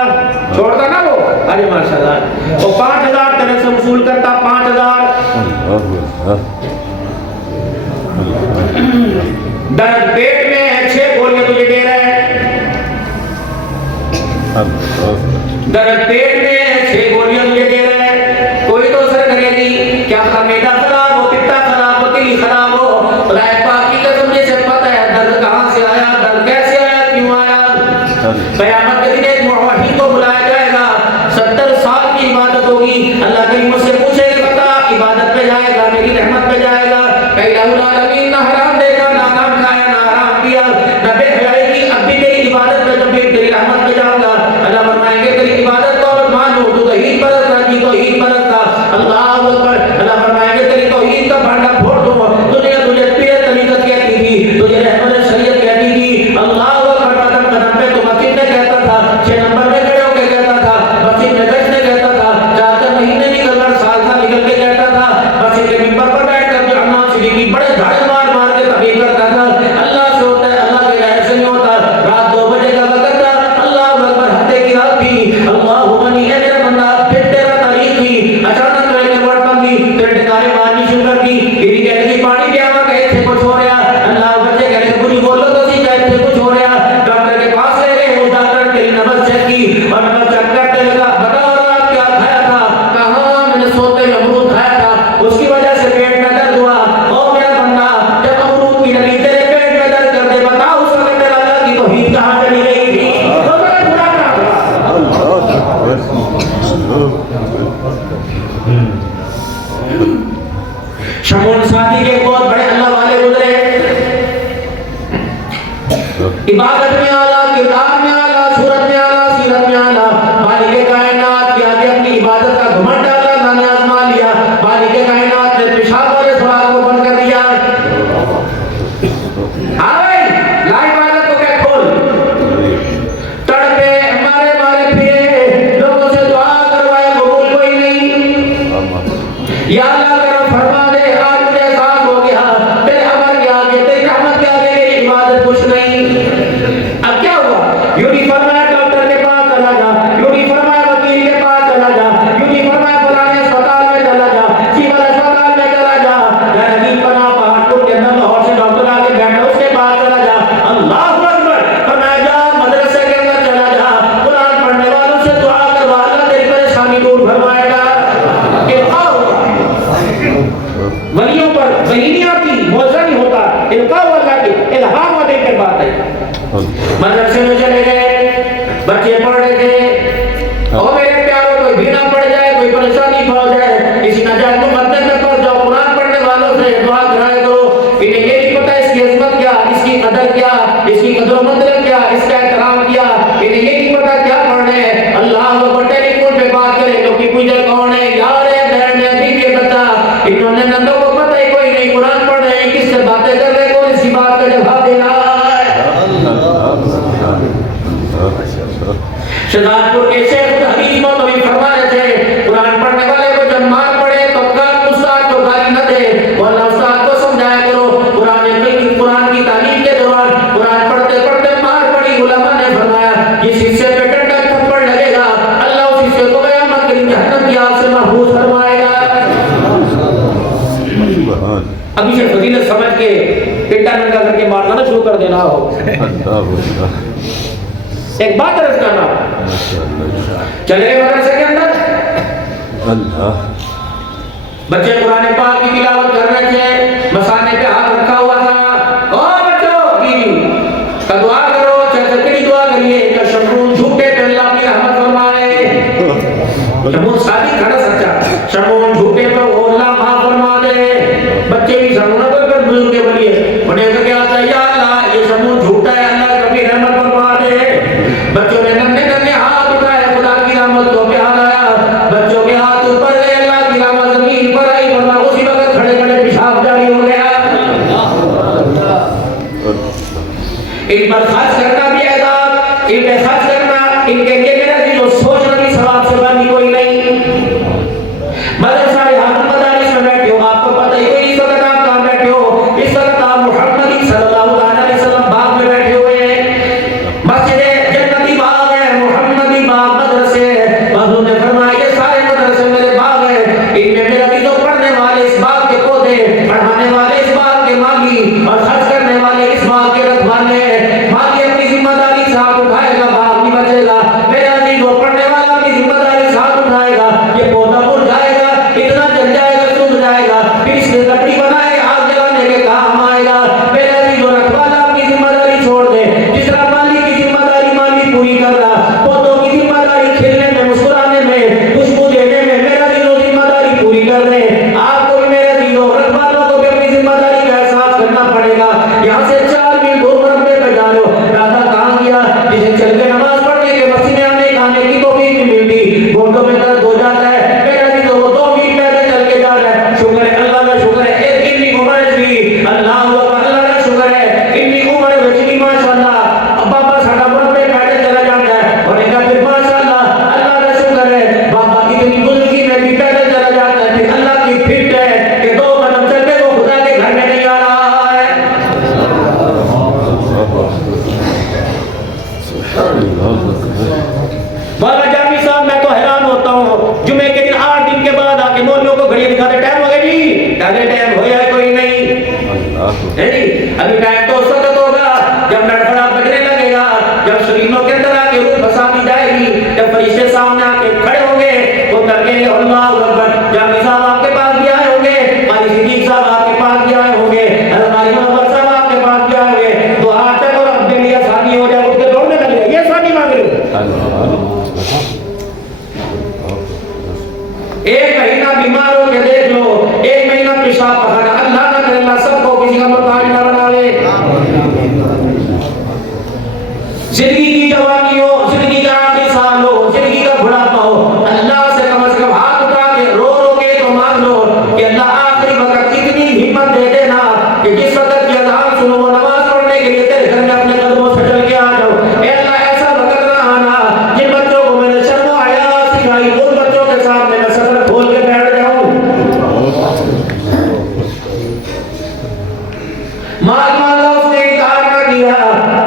छोड़ता ना वो, अरे माशाल्लाह, वो 5000 तेरे से वसूल करता, 5000। दर्द पेट में है, 6 गोलियां तुझे दे रहा है, दर्द पेट में है, 6 गोलियां तुझे दे रहा है, कोई तो असर करेगी, क्या मैदा खराब हो, पित्ता खराब हो, दिल खराब हो, खुदा पाक की कसम मुझे पता है दर्द कहां से आया, दर्द कैसे आया, क्यों आया। क़यामत के दिन एक मुवहिद को बुलाया जाएगा, 70 साल की इबादत होगी, अल्लाह करीम मुझसे पूछेगा बता इबादत पे जाएगा, मेरी रहमत पे जाएगा, इलाहुल आलमीन ना हराम देखा, ना हराम खाया, ना हराम पिया, ना बेहयाई की, अब भी तेरी इबादत पे, जब भी तेरी रहमत पे जाऊंगा, अल्लाह फरमाएंगे तेरी इबादत को और मानो, तू तौहीद परस्ता की तौहीद परस्ता, अल्लाहु अकबर। अल्लाह फरमाएंगे तेरी तौहीद का भांडा फोड़ दूंगा, तुझे पीर तरीकत कहती थी, तुझे रहमत शरीयत कहती थी, अल्लाहु अकबर। कदम कदम पे तो मस्जिद में कहता था, 6 नंबर में खड़े होकर कहता था, मस्जिद में गश्त में कहता था, 4 महीने निकल कर साल का निकल के कहता था, मस्जिद के मिंबर पर बैठकर जो अम्मा सिद्दीकी बड़े धाड़े मार मार के तकबीर करता था, अल्लाह से होता है, अल्लाह के गैर से नहीं होता। रात 2 बजे का वक्त था, अल्लाहु अकबर, हत्ते की रात थी, अल्लाहु मनी है मेरा बंदा, फिर तेरा तारीख थी, अचानक मैंने वर्ड बंदी, तेरे ठिकाने मारनी शुरू कर दी, तेरी कहने की पानी पिया गए थे, कुछ हो रहा, अल्लाह बच्चे कहने की बुरी बोलो तो सी गए थे, कुछ हो रहा, डॉक्टर के पास ले गए, उस डॉक्टर तेरी नब्ज चेक की और नब्ज चेक करते लगा, बताओ रात क्या खाया था, कहाँ मैंने सोते हुए अमरूद खाया था, उसकी वजह से पेट में दर्द हुआ। ओ मेरा बंदा, जब अमरूद की नली तेरे पेट में दर्द कर दे, बताओ उस वक्त तेरा अल्लाह की तौहीद कहाँ चली गई थी, तो मेरा बुरा शमून साथी के बहुत बड़े अल्लाह वाले गुजरे, इबादत में आला, किरदार में आला, सूरत में आला, सीरत में आला, मालिक कायनात के आगे अपनी इबादत का घमंड डाला, मैंने आजमा लिया, मालिक कायनात ने पेशाब वाले सवाल को बंद कर दिया, हाँ भाई ला इबादत को क्या खोल, तड़पे मारे फिरे, लोगों से दुआ करवाए, कबूल कोई नहीं, या अल्लाह करम फरमा दे, आज मुझे एहसास हो गया तेरे अमर के आगे, तेरी रहमत के आगे मेरी इबादत कुछ नहीं। अब क्या हुआ, यूं ही फरमाया डॉक्टर के पास चला जा, यूं ही फरमाया वकील के पास चला जा, यूं ही फरमाया फलाने अस्पताल में चला जा, सिविल अस्पताल में चला जा, नजीब पना पहाड़पुर के अंदर लाहौर से डॉक्टर आके बैठा, उसके पास चला जा, अल्लाहु अकबर, फरमाया जा मदरसे के अंदर चला जा, कुरान पढ़ने वालों से दुआ करवा, अल्लाह तेरी परेशानी दूर फरमाएगा। वलियों पर वही नहीं आती, मौजा नहीं होता, इल्का वाला की इल्हाम वाले की बात है। मदरसे में चले गए, बच्चे पढ़ रहे थे, और मेरे प्यारों कोई भीना पड़ जाए, कोई परेशानी पड़ जाए, किसी नाजायज मुकद्दमे में पड़ जाओ, कुरान पढ़ने वालों से दुआ कराया करो, इन्हें ये नहीं पता इसकी इज्जत क्या, इसकी कदर क्या, इसकी कदर मतलब क्या, इसका एहतराम क्या, इन्हें ये नहीं पता क्या पढ़ने है। अल्लाह को टेलीफोन पे बात करे, लोग की पूछे कौन है, यार है, बहन है, बीवी है, बच्चा, इन्होंने नंदों को पता ही कोई नहीं, कुरान पढ़ रहे हैं, किससे बातें कर रहे, कौन सी बात का जवाब दे रहा है। शहजादपुर के शेख हदीस मौलवी फरमा रहे थे, कुरान पढ़ने वाले को जब मार पड़े तो कान उस्ताद को गाली न दे, वरना उस्ताद को समझाया करो। कुरान की तालीम के दौरान कुरान पढ़ते पढ़ते मार पड़ी, उलमा ने फरमाया जिस हिस्से पे डंडा थप्पड़ लगेगा, अल्लाह उस हिस्से को क़यामत के दिन जहन्नम की आग से महफूज फरमाएगा। अभी से फजीलत समझ के पिट्टा नंगा करके मारना ना शुरू कर देना हो। एक बात अर्ज करना, चले गए मदरसे के अंदर, अल्लाह। बच्चे कुरान पाक की तिलावत कर रहे थे, मसाने पे हाथ रखा हुआ था। ओ बच्चों की दुआ करो, चाहे कितनी दुआ करिए, क्या शमून झूठे पे अल्लाह की रहमत फरमाए। शमून सादी खड़ा सच्चा, शमून झूठे पे वो अल्लाह माफ फरमा दे। बच्चे भी शमून पर बुजुर्ग के बलिए उन्हें तो क्या आता है, या अल्लाह ये शमून झूठा है, अल्लाह कभी रहमत फरमा दे। बच्चों ने नन्हे नन्हे हाथ उठाए, खुदा की रहमत को प्यार आया। बच्चों के हाथ ऊपर गए, अल्लाह की रहमत जमीन पर आई, वरना उसी वक्त खड़े खड़े पेशाब जारी हो गया। इन पर खर्च करना भी आजाद, इन पे खर्च करना, इनके लिए मेरा जी जो सोचना भी सवाब से बानी कोई नहीं। मदरसा हाथ मदारिस में बैठे हो, आपको पता ही कोई इस वक्त आप कहाँ बैठे हो, इस वक्त आप मुहम्मदी सल्लल्लाहु अलैहि वसल्लम बाग में बैठे हुए हैं। मस्जिद जन्नती बाग है, मुहम्मदी बाग मदरसे। हुजूर ने फरमाया ये सारे मदरसे मेरे बाग है, इनमें मेरा भी जो पढ़ने वाले इस बाग के पौधे, पढ़ाने वाले इस बाग के माली और खर्च करने वाले इस बाग के रखवाले। माली अपनी जिम्मेदारी साथ उठाएगा, बाग नहीं बचेगा। मेरा भी जो पढ़ने वाला अपनी जिम्मेदारी साथ उठाएगा, ये पौधा मुरझाएगा, इतना जल जाएगा, सूख जाएगा, फिर इससे लकड़ी बनाए आग जलाने के काम आएगा। मेरा भी जो रखवाला अपनी जिम्मेदारी छोड़ दे, जिस तरह माली की जिम्मेदारी माली पूरी कर रहा, पौधों की जिम्मेदारी खिलने में, मुस्कुराने में, खुशबू देने में, मेरा भी जो जिम्मेदारी पूरी कर दे। आपको भी मेरे दिलों रखवालों को भी अपनी जिम्मेदारी का एहसास करना पड़ेगा। यहाँ से 4 मील दूर मरबे पे जा रहे हो, राधा कहाँ गया, जिसे चल के नमाज पढ़ने के मस्जिद में आने खाने की तौफीक नहीं मिलती, घोटों में दर्द हो जाता है। मेरा भी तो वो 2 मील पैदल चल के जा रहा है। शुक्र है अल्लाह का, शुक्र है एक इतनी उम्र भी, अल्लाह अल्लाह का शुक्र है इतनी उम्र में भी माशाअल्लाह। अब बाबा साडा मरबे पैदल चला जाता है और एक फिर माशाअल्लाह अल्लाह का शुक्र है बाबा इतनी बुजुर्गी में भी पैदल चला जाता है। फिर अल्लाह की फिट है कि 2 कदम चल के वो खुदा के घर में नहीं आ रहा है। बाबा जामी साहब मैं तो हैरान होता हूँ, जुमे के दिन 8 दिन के बाद आके मौलवियों को घड़ी दिखाते, टाइम हो गया जी, अगले टाइम हो जाए कोई नहीं है जी। अभी टाइम तो उस वक्त होगा जब नड़खड़ा बजने लगेगा, जब शरीरों के अंदर आके रूह फंसा दी जाएगी, जब फरिश्ते सामने आके खड़े होंगे वो तर्केंगे अल्लाहु अकबर। जामी साहब आपके पास भी आए होंगे, मारी सिद्दीक साहब आपके पास भी आए होंगे, हमारी मुनव्वर साहब आपके पास भी आए होंगे। तो आज तक और अब मेरी आसानी हो जाए, उठ के दौड़ने लगे, ये आसानी मांग रहे हो। 1 महीना बीमार हो के देख लो, 1 महीना पेशाब पखाना, अल्लाह ना करे अल्लाह सबको किसी का मोहताज ना बनावे। जिंदगी की जवानी हो, जिंदगी का आखिरी साल हो, जिंदगी का बुढ़ापा हो, अल्लाह से कम हाथ उठा के रो रो के तो मांग लो कि अल्लाह आखिरी वक्त इतनी हिम्मत दे देना कि जिस वक्त की अज़ान सुनो वो नमाज पढ़ने के लिए तेरे घर में अपने कदमों से चल के आ जाओ। ए अल्लाह ऐसा वक्त ना आना जिन बच्चों को मैंने शर्म आया सिखाई, उन बच्चों के सामने मैं सदर खोल के बैठ जाऊं। माल मांगा उसने इनकार न किया,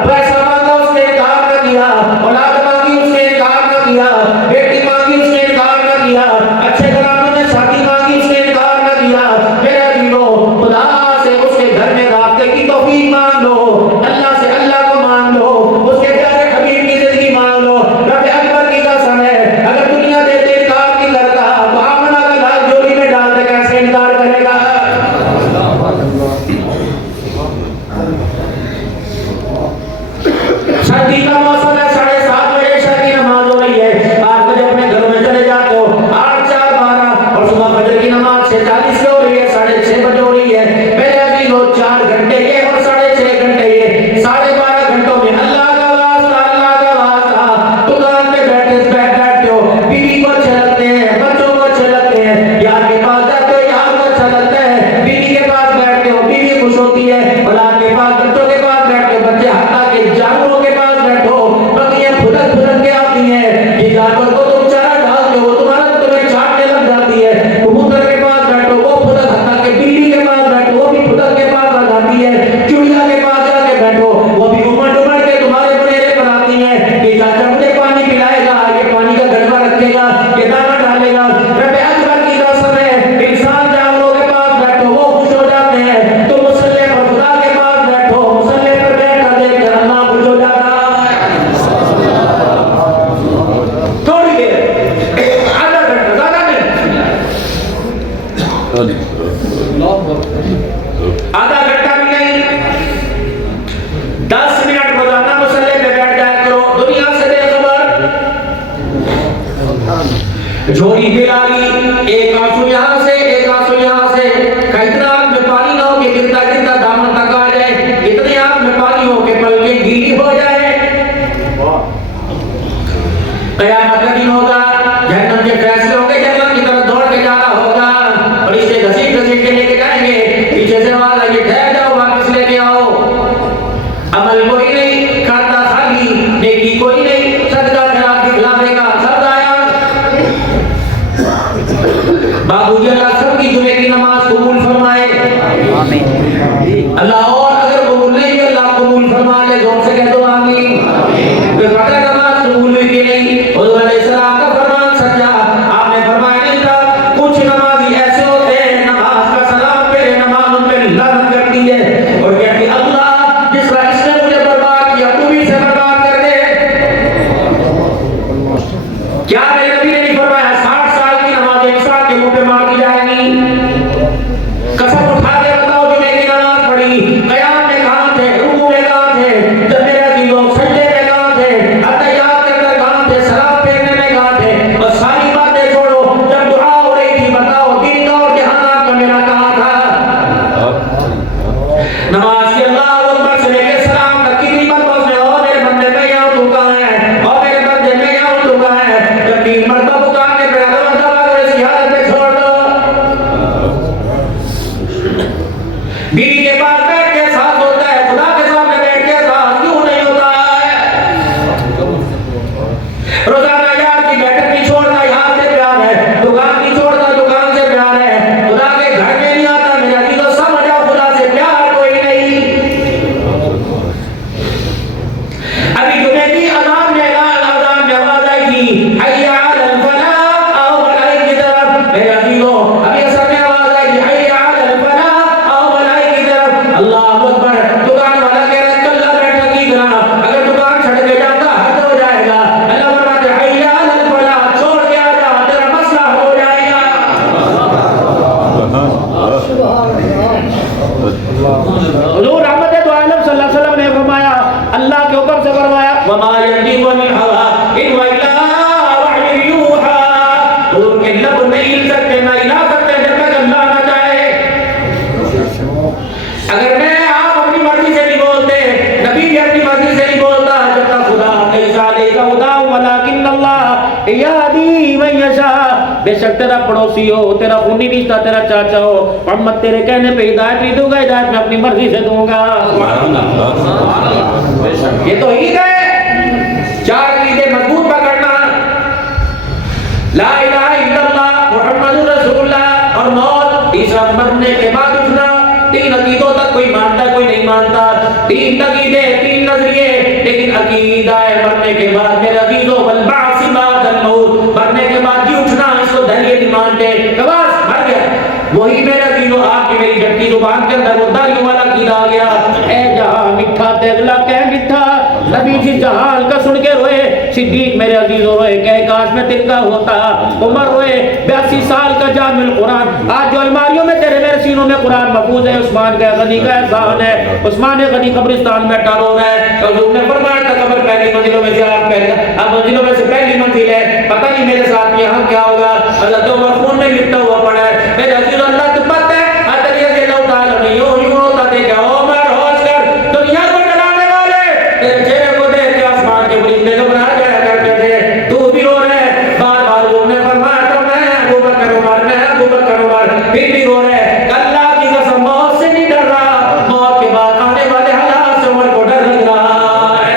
पैसा मांगा उसने इनकार न किया, औलाद मांगी उसने इनकार न किया, बेटी मांगी उसने इनकार न किया, अच्छे घराने में शादी मांगी उसने इनकार न किया। मेरा दिलो खुदा से उसके घर में राबते की तौफीक मांग लो, अल्लाह से अल्लाह को मांग लो, उसके प्यारे हबीब की जिंदगी मांग लो। रब अकबर की कसम है अगर दुनिया देते इनकार नहीं करता तो आमना का लाल झोली में डाल दे, कैसे इनकार करेगा। सर्दी का मौसम है, 7:30 बजे ईशा की नमाज हो रही है, 8 बजे अपने घर में चले जाते हो, 8 4 12 और सुबह फजर की नमाज 6:40 पे हो रही है, 6:30 बजे हो रही है। मेरे अजीज हो 4 घंटे ये और 6:30 घंटे ये, 12.5 घंटों में अल्लाह का वास्ता दुकान पे बैठते हो, बीवी को अच्छे लगते हैं, बच्चों को अच्छे लगते हैं, यार के पास जाते हो, यार को अच्छा लगता है, बीवी के पास बैठते हो, बीवी खुश होती है, औलाद के पास, बच्चों के पास बैठते हो, बच्चे हत्ता के जानवरों के पास बैठो, बकरियां फुदक फुदक के आती हैं, ये जानवर को तुम चारा डालते हो तुम्हें चाटने लग जाती है। कबूतर के पास बैठो, वो फुदक, हत्ता के बिल्ली के पास बैठो, वो भी फुदक के पास आ जाती है, चिड़िया के पास जाके बैठो, वो भी उमड़ उमड़ के तुम्हारे बनेरे पर आती है कि चाचा मुझे पानी पिलाएगा, ये पानी का गड़बा रखेगा, ये दाना डालेगा। रब अकबर की कसम है इंसान जानवरों के पास बैठो वो खुश हो जाते हैं, तुम मुसल्ले पर खुदा के पास बैठो 10 मिनट रोजाना मसल्ले पे बैठ जाया करो, दुनिया से बेखबर। झोली दिलाली, एक आंसू यहाँ से एक आंसू यहाँ से, इतना आंख में पानी ना हो कि गिरता गिरता दामन तक आ जाए, इतने आंख में पानी हो कि पलकें गीली हो जाए। कयामत का दिन होगा, जहन्नम के फैसले होंगे, जन्नत की तरफ दौड़ के जाना होगा, फरिश्ते घसीट घसीट के लेके जाएंगे, पीछे से आवाज आएगी ठहर जाओ वापस लेके आओ। अमल कोई नहीं, खाता खाली, नेकी कोई नहीं, सदका खैरात दिखलावे का सब आया। बाबूजी अल्लाह सबकी जुमे की नमाज कबूल फरमाए, अल्लाह, और अगर कबूल नहीं हुई अल्लाह कबूल फरमा ले, जोर से कह दो आमीन। बेटा नमाज कबूल हुई कि नहीं? हुजूर अलैहिस्सलाम का फरमान सच्चा, आपने फरमाया नहीं था कुछ नमाजी ऐसे होते हैं नमाज का सलाम पे नमाज उन पे लानत करती है और कहती अल्लाह जिसका इसने मुझे बर्बाद किया तू भी इसे बर्बाद कर दे। क्या मेरे नबी ने नहीं फरमाया 60 साल की नमाज एक साल के मुंह पे मार दी जाएगी? कसम उठा के बताओ जुमे की नमाज पढ़ी, कयाम में कहां थे, रुकू में कहां थे, जब मेरे दिलों सजदे में कहां थे, अतहियात के अंदर कहां थे, सलाम फेरने में कहां थे? और सारी बातें छोड़ो, जब दुआ हो रही थी बताओ दिन का और जहानात का मेरा कहां था? नमाज के अल्लाह अकबर से लेके सलाम तक कितनी मरतबा उसने और मेरे बंदे में यहाँ तू कहां है, और मेरे बंदे में यहाँ तू कहां है? जब 3 मरतबा पुकारने पे अगर दवा कर इस हालत में छोड़ दो। बीवी के पास बैठ के साथ होता है, खुदा के सामने बैठ के साथ क्यों नहीं होता है? रोजाना यार की बैठक नहीं छोड़ता, यहाँ से प्यार है, दुकान नहीं छोड़ता, दुकान से प्यार है, खुदा के घर में नहीं आता, मेरा दिल तो समझ आओ खुदा से प्यार कोई नहीं। अभी जुमे की अज़ान में आवाज आई थी हय्या अलल फलाह, आओ भलाई की तरफ। मेरे अजीजों अभी असर में आवाज आई थी हय्या अलल फलाह, आओ भलाई की तरफ। अल्लाह अकबर। दुकान वाला कह रहा है कल्ला बैठक की तरह, अगर दुकान छड़ के जाता हद हो जाएगा। अल्लाह फरमाते हय्या अलल फलाह, छोड़ के आ जा तेरा मसला हो जाएगा। हुजूर रहमत दो आलम सल्लल्लाहु अलैहि वसल्लम ने फरमाया, अल्लाह के हुक्म से फरमाया वमा यंतिकु अनिल हवा इन इल्ला वह्युन यूहा। उनके लब नहीं हिल सकते, ना हिला सकते जब तक अल्लाह ना चाहे। अगर मैं आप अपनी मर्जी से नहीं बोलते, नबी भी अपनी मर्जी से नहीं बोलता, जब तक खुदा नहीं चाहेगा खुदा वलाकिन अल्लाह यहदी मन यशा। बेशक तेरा पड़ोसी हो, तेरा खूनी रिश्ता, तेरा चाचा हो, मोहम्मद तेरे कहने पे हिदायत नहीं दूंगा, हिदायत मैं अपनी मर्जी से दूंगा। ये तो ईद है, 4 ईदें मजबूत पकड़ना, ला इलाहा इल्लल्लाह मुहम्मदुर रसूलुल्लाह और मौत, तीसरा मरने के बाद उठना। 3 अकीदों तक कोई मानता कोई नहीं मानता, 3 अकीदे 3 नजरिए, लेकिन अकीदा है मरने के बाद मेरे अकीदों वल बाअस बादल मौत, मरने के बाद जी उठना, इसको धैर्य नहीं मानते, बस मर गया। वही मेरे अकीदों आपकी मेरी जबकि जुबान के अंदर वो दारियों वाला कीदा आ गया। ए जहां मिठा ते अगला कह मिठा, नबी जी जहां का सुन के रोए, सिद्दीक मेरे अजीजों रोए, कहे काश में तिनका होता, उमर रोए, 82 साल का जामिल कुरान, आज जो अलमारियों में तेरे मेरे सीनों में कुरान महफूज है, उस्मान का गनी का एहसान है। उस्मान गनी कब्रिस्तान में बैठा रो रहा है, हुजूर ने फरमाया था कब्र पहली मंजिलों में से आप पहले, अब मंजिलों में से पहली मंजिल है, पता नहीं मेरे साथ यहाँ क्या होगा। हज़रत उमर खून में लिपटा हुआ पड़ा है। मेरे अजीजों अल्लाह तो पता है अतरिया के लौ ताला नहीं यूं होता देखा उमर होश कर, दुनिया को डराने वाले तेरे चेहरे को देख के आसमान के फरिश्ते घबरा जाया करते थे, तू भी रो रहे बार-बार। उन्होंने फरमाया तो मैं अबू बकर उमर, फिर भी रो रहे। अल्लाह की कसम मौत से नहीं डर रहा, मौत के बाद आने वाले हालात से उमर को डर लग रहा है।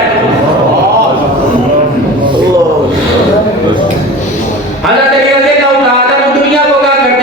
हज़रत अली रज़ियल्लाहु ताला अन्हु दुनिया को क्या करते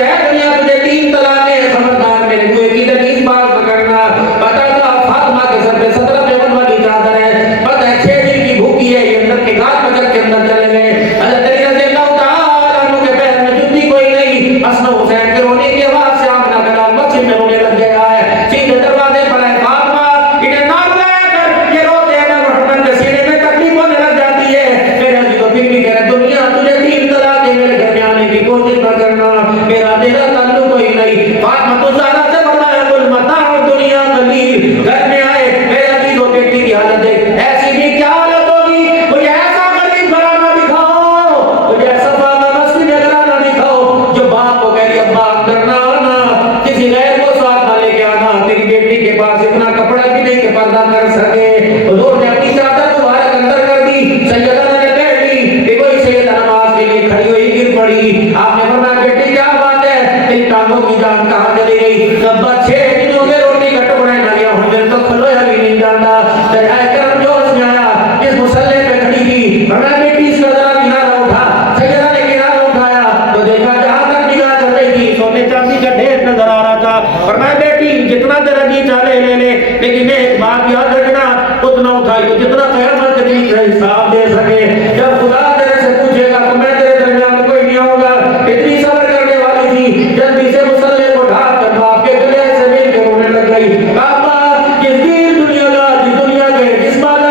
फरमाए तो जितना क़यामत के दिन का हिसाब दे सके। जब खुदा तेरे से पूछेगा तो मैं तेरे दरमियान कोई नहीं होगा। इतनी सब्र करने वाली थी, जल्दी से मुसल्ले को ढाक कर बाप के गले से मिल के रोने लग गई। बाबा जिस दीन दुनिया का, जिस दुनिया के, जिस माल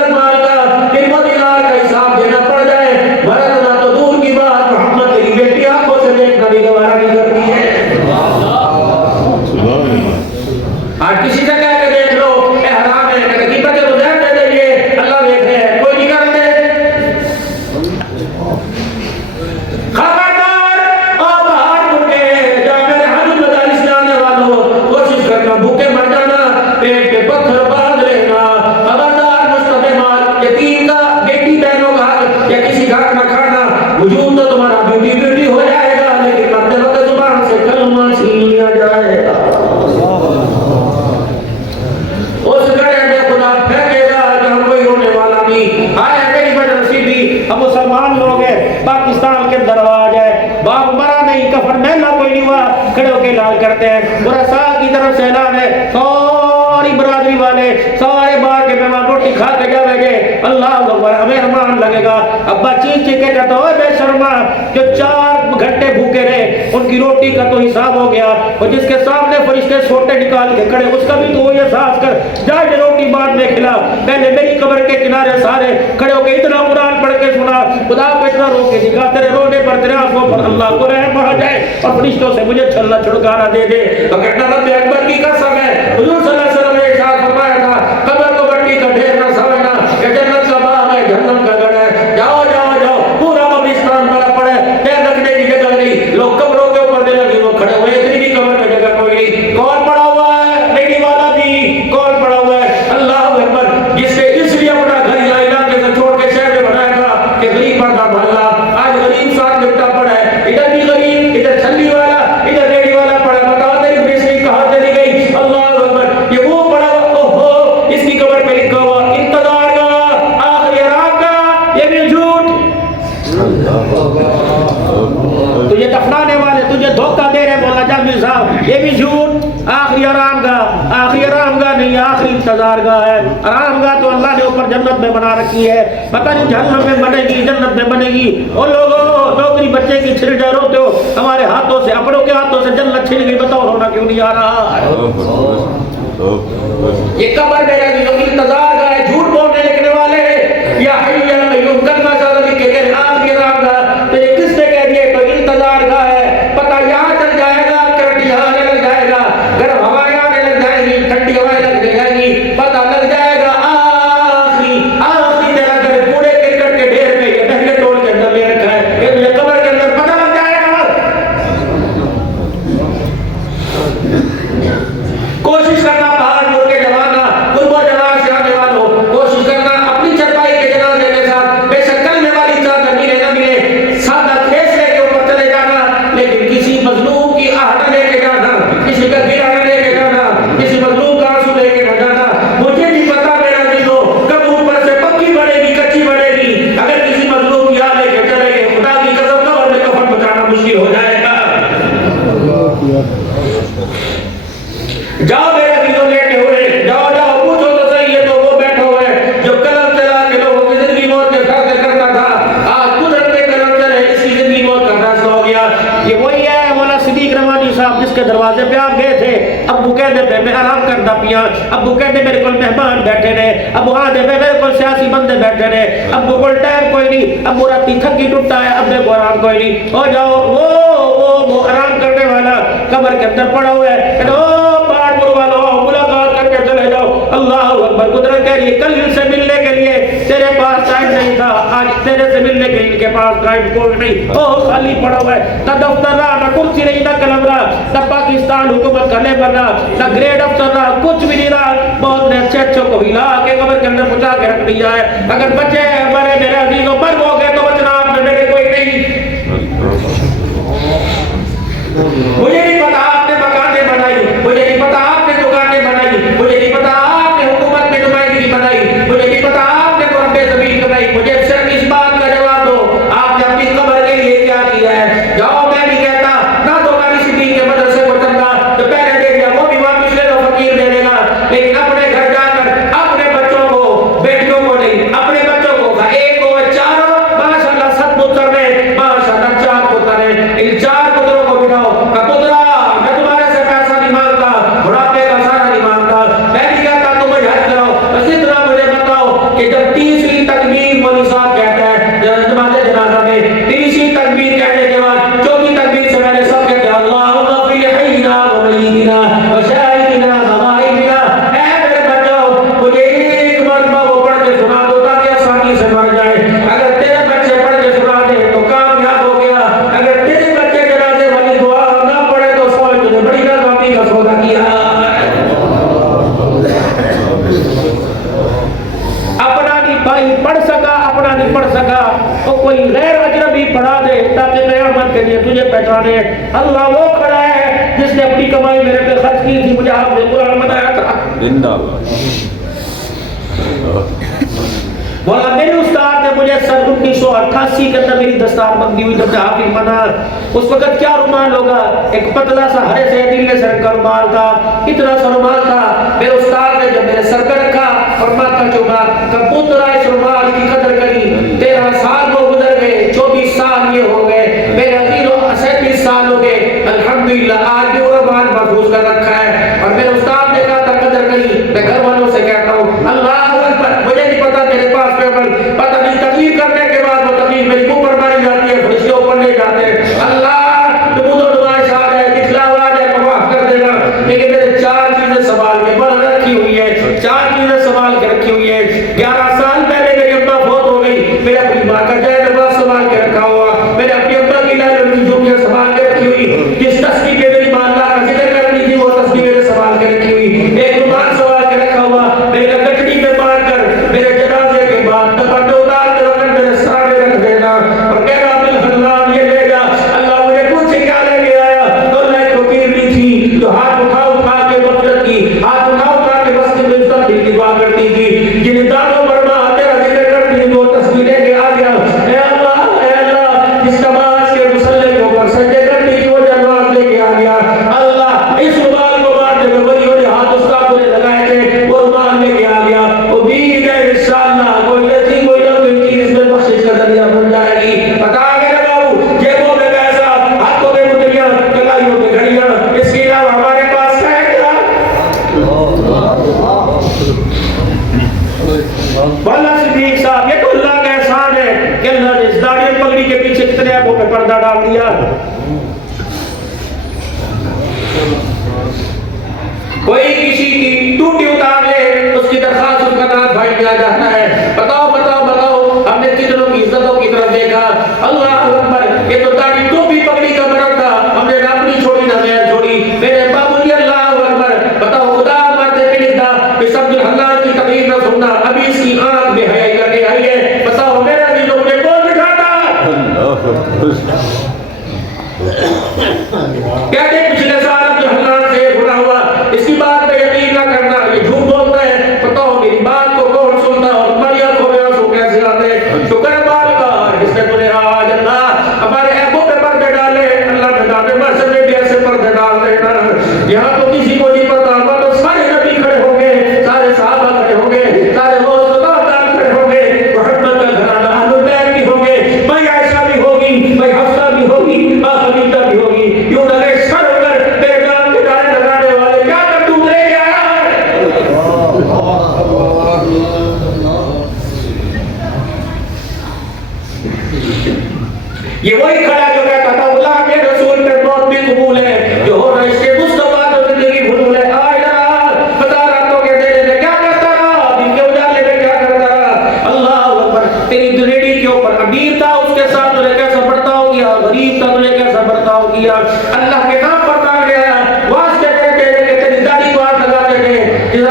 का कीमत दिनार का हिसाब देना पड़ जाए, मरद ना तो दूर की बात, मोहम्मद तेरी बेटी आंखों से देखना भी गवारा नहीं करती है। आज किसी से कह के देख लो ये हराम है, कहते कीमत के मुझे दे देंगे, अल्लाह देख रहे हैं, कोई नहीं कर दे। खबरदार और बाहर मुड़के जा मेरे हजूर मदारिस जाने वालों, कोशिश करना भूखे मर जाना, पेट पे पत्थर बांध लेना। खबरदार मुस्तफे माल यतीम का, बेटी बहनों का हक या किसी का ना खाना। वजूद तो तुम्हारा ब्यूटी ब्यूटी हो जाएगा, लेकिन मरते वक्त जुबान से कलमा छीन लिया जाएगा। उस गड्ढे में खुदा फेंकेगा जहां कोई रोने वाला नहीं। हाय मेरी बदनसीबी, हम मुसलमान लोग हैं, पाकिस्तान के अंदर आ जाए, बाप मरा नहीं, कफन महला कोई नहीं हुआ, खड़े होके लाल करते हैं। बुरसा की तरफ से ऐलान है, सारी बरादरी वाले सारे बाहर के मेहमान रोटी खा के जाएंगे, अल्लाह अकबर, हमें अरमान लगेगा। अब्बा चीख चीख के कहता है बेशर्मा, जो 4 घंटे भूखे रहे उनकी रोटी का तो हिसाब हो गया, और जिसके सामने फरिश्ते सोटे निकाल के खड़े उसका भी तो ये एहसास कर, जाए रोटी बाद में खिला। पहले मेरी कब्र के किनारे सारे खड़े होके इतना कुरान पढ़ के सुना, खुदा को इतना रो के दिखा, तेरे रोने पर, तेरे आंखों पर अल्लाह को रहम आ जाए और फरिश्तों से मुझे छल्ला छुटकारा दे दे। तो कहता रब अकबर की कसम है, हुजूर सल्लल्लाहु अलैहि वसल्लम ने इरशाद फरमाया था, कब्र को मिट्टी का ढेर न समझना, ये जन्नत का बाग है, जहन्नम का गढ़ है। जाओ जाओ जाओ, पूरा कब्रिस्तान भरा पड़ा है, पैर रखने की जगह नहीं, लोग कब्रों के ऊपर दे लगे, लोग खड़े हुए, इतनी भी कब्र में जगह कोई नहीं। कौन पड़ा हुआ है? लेडी वाला भी। कौन पड़ा हुआ है? अल्लाह अकबर, जिससे इसलिए अपना घर या इलाके से छोड़ के शहर में बनाया था कि गरीब का भला, आज गरीब साथ निपटा पड़ा है, इधर भी गरीब, इधर छल्ली वाला, इधर रेडी वाला पड़ा। बताओ तेरी बेइज्जती कहां चली गई? अल्लाह अकबर, ये वो पड़ा, ओहो, इसकी कब्र पे लिखा हुआ इंतजार का, आखिरी रात का, ये भी झूठ। तुझे दफनाने वाले तुझे धोखा दे रहे, बोला जामिल साहब, ये भी झूठ। आखिरी आराम का, आखिरी आराम का नहीं, आखिरी इंतजार का है। आराम का तो अल्लाह ने ऊपर जन्नत में बना रखी है, पता नहीं जहन्नम में बनेगी, जन्नत में बनेगी। और लोगों, नौकरी बच्चे की छिल जा रोते हो, हमारे हाथों से, अपनों के हाथों से जन्नत छिल गई, बताओ रोना क्यों नहीं आ रहा? ये कब्र मेरा इंतजार का है, झूठ बोलने लिखने वाले या हय्या कय्यूम कलमा ज़्यादा लिख के कह आखिरी आराम का, तो ये किसने कह दिया तो इंतजार का है। पता यहाँ चल जाएगा, करंट यहाँ आने लग जाएगा, गर्म हवाएं आने लग जाएंगी, ठंडी हवाएं लग जाएंगी, पता लग जाएगा आखिरी आखिरी तेरा घर कूड़े करकट के ढेर में ये महंगे तोड़ के अंदर ले रखा है, ये तुझे कब्र के अंदर पता लग जाएगा। कोशिश करना बाहर मुड़ के जमाना, कुर्बा जनाज से आने वालों, कोशिश करना अपनी चरपाई के जनाजे के साथ, बेशक कलमे वाली चादर मिले न मिले, सादा खेस लेके ऊपर चले जाना, लेकिन किसी मजलूम की आहट लेके जाना, किसी का गिरा लेके जाना, किसी मजलूम का आंसू लेके न जाना। मुझे नहीं पता मेरा दिलो कब ऊपर से पक्की बढ़ेगी कच्ची बढ़ेगी, अगर किसी मजलूम की आह लेके चले गए, खुदा की कसम कब्र में कफन बचाना मुश्किल हो जाएगा। जाओ मेरे दिलो लेटे हुए, जाओ जाओ पूछो तो सही है, तो वो बैठा हुआ है जो कलम चला के लोगों की जिंदगी मौत के फैसले करता था, आज कुदरत के कलम चले इसकी जिंदगी मौत का फैसला हो गया। ये वही है मौला सिद्दीक रवानी साहब जिसके दरवाजे पे आप गए थे, अब्बू कहते थे मैं आराम करता पिया, अब्बू कहते मेरे को मेहमान बैठे ने, अब्बू हाँ दे मेरे को सियासी बंदे बैठे ने, अब्बू को टाइम कोई नहीं, अब्बू राती थकी टूटा है, अब्बे को आराम कोई नहीं। हो जाओ वो आराम करने वाला कब्र के अंदर पड़ा हुआ है, मुलाकात करके चले जाओ। अल्लाह अकबर, कुदरत कह रही है कल इनसे मिलने के लिए तेरे पास टाइम नहीं था, आज तेरे से मिलने के लिए इनके पास टाइम कोई नहीं, ओ खाली पड़ा हुआ है, ना दफ्तर रहा, ना कुर्सी रही, ना कलम रहा, ना पाकिस्तान हुकूमत करने पर रहा, ना ग्रेड अफसर रहा, कुछ भी नहीं रहा। बहुत ने अच्छे को भी ला के कब्र के अंदर पहुंचा के रख दिया है। अगर बच्चे मरे मेरे अजीजों पर हो गए तो बचना आपने मेरे कोई नहीं। मुझे नहीं पता आपने मकानें बनाई, मुझे नहीं पता आपने दुकानें बनाई, मुझे नहीं पता आपने हुकूमत में नुमाइंदगी बनाई, मुझे नहीं पता आपने मुरब्बे ज़मीन बनाई, मुझे सिर्फ इस बात का जवाब दो आपने अपनी कब्र के लिए क्या किया है। जाओ, मैं नहीं कहता ना तो हमारी सिद्दीक के मदरसे को चंदा जो पहले दे दिया वो भी वापस ले लो, फकीर दे देगा, लेकिन अपने घर जाकर अपने बच्चों को बेटियों को भाई पढ़ सका, अपना नहीं पढ़ सका तो कोई गैर अजनबी पढ़ा दे ताकि क़यामत के लिए तुझे पहचाने। अल्लाह वो खड़ा है जिसने अपनी कमाई मेरे पे खर्च की थी, मुझे आपने कुरान बताया था। बोला मेरे उस्ताद ने मुझे सन 1988 के अंदर मेरी दस्तारबंदी हुई जब हाफिज बना। उस वक्त क्या रुमाल होगा, एक पतला सा हरे से नीले सर का रुमाल था, इतना सा रुमाल था। मेरे उस्ताद ने जब मेरे सर पे रखा और माथा चुमा, कबूतरा इस रुमाल की कदर करी। 13 साल वो गुजर गए, 24 साल ये हो गए, मेरे अखीर 37 साल हो गए। अल्हम्दुलिल्लाह आज भी वो रुमाल महफूज कर रखा है। और मेरे उस्ताद ने कहा था कदर करी। मैं घर वालों से कहता हूँ अल्लाह अकबर, मुझे नहीं पता मेरे पास पता नहीं तकलीफ करने के बाद वो तकलीफ मेरी मुंह पर मारी जाती है, फरिश्ते ऊपर ले जाते हैं। अल्लाह तुम तो नुमाइश आ जाए, दिखलावा आ जाए तो माफ कर देना। लेकिन मेरे 4 चीजें संभाल के बन रखी हुई है, 4 चीजें संभाल के रखी हुई है। 11 साल पहले मेरी अम्मा बहुत हो गई, मेरे अपनी माँ का जय नवाज संभाल के रखा हुआ, मेरे अपनी अम्मा की लाल जो संभाल के रखी हुई। जिस तस्वीर के मेरी माँ का जिक्र करनी थी वो तस्वीर मेरे संभाल के रखी हुई। एक रुमाल संभाल के रखा हुआ, मेरे गठड़ी में मार कर मेरे जनाजे के बाद दुपट्टा उतार कर रख मेरे सामने रख देना और कहना अब्दुल हन्नान ये ले जा। अल्लाह मुझे पूछ क्या लेके आया, तो मैं फकीर भी थी जो हाथ उठा उठा के बरकत की, हाथ उठा उठा के बस की इज्जत की दुआ करती थी, जिन दानों पर मां तेरा जिक्र करती थी वो तस्वीर लेके आ गया। ए अल्लाह जिस नमाज के मुसल्ले के ऊपर सजदे करती थी वो नमाज लेके आ गया। अल्लाह इस रुमाल को मारने में वही और हाथ उसका पूरे लगाए थे वो रुमाल लेके आ गया। उम्मीद है इंशाअल्लाह कोई ऐसी कोई ना कोई चीज इसमें बख्शिश का दरिया बन जाएगी। बता मेरे बाबू, जेबों में पैसा, हाथों में मुद्रियां, कलाइयों में घड़ियां, इसके अलावा हमारे पास है क्या? वाला सिद्दीक साहब, ये तो अल्लाह का एहसान है कि अल्लाह ने इस दाढ़ी और पगड़ी के पीछे कितने ऐबों पे पर्दा डाल दिया। कोई किसी की टूटी उतार ले, उसकी दरखास्त उसका नाम फाइल किया जाता है। बताओ बताओ बताओ, हमने कितनों की इज्जतों की तरफ देखा। अल्लाह अकबर, ये तो दाढ़ी टोपी पगड़ी का मरद था, हमने ना अपनी छोड़ी ना गैर छोड़ी। मेरे बाबू जी अल्लाह अकबर, बताओ खुदा मरते पे लिखा इस अब्दुल हन्नान की तकलीफ ना सुनना, अभी इसकी आंख में हया करके आई है। बताओ मेरा भी जो मुझे कौन बिठाता कहते पिछले साल अब्दुल हन्नान से बुरा हुआ, इसकी बात पे यकीन ना करना, ये झूठ बोलता है। बताओ मेरी बात को कौन सुनता और तुम्हारी आंखों में आंसू कैसे आते? शुक्र है माल का जिसने तुझे आज अल्लाह हमारे ऐबों पे पर्दे डाले। अल्लाह ने दाने मर्से में भी ऐसे पर्दे डाल देना। यहाँ तो किसी को नहीं पता, वहाँ तो सारे नबी खड़े होंगे, सारे सहाबा खड़े होंगे, सारे रोज़दार खड़े होंगे, मोहम्मद का घराना अहले बैत भी होंगे, भाई आयशा भी होगी, भाई हफ्सा भी होगी, मां खदीजा भी होगी। यूं लगे सर होकर तेरे नाम के नारे लगाने वाले क्या कर तू ले गया? ये वही खड़ा जो कहता था गुलाम के रसूल पे मौत भी कबूल है, जो हो रहा इसके मुस्तफा तो जिंदगी भूल है। आए यार बता रातों के अंधेरे में क्या करता रहा, दिन के उजाले में क्या करता रहा। अल्लाह अकबर, तेरी दुरेडी के ऊपर अमीर था उसके साथ तूने कैसा बर्ताव किया, गरीब था तूने कैसा बर्ताव किया। अल्लाह के नाम पर मांग गया, वास्ते तेरे के तेरी दाढ़ी को हाथ लगाते थे।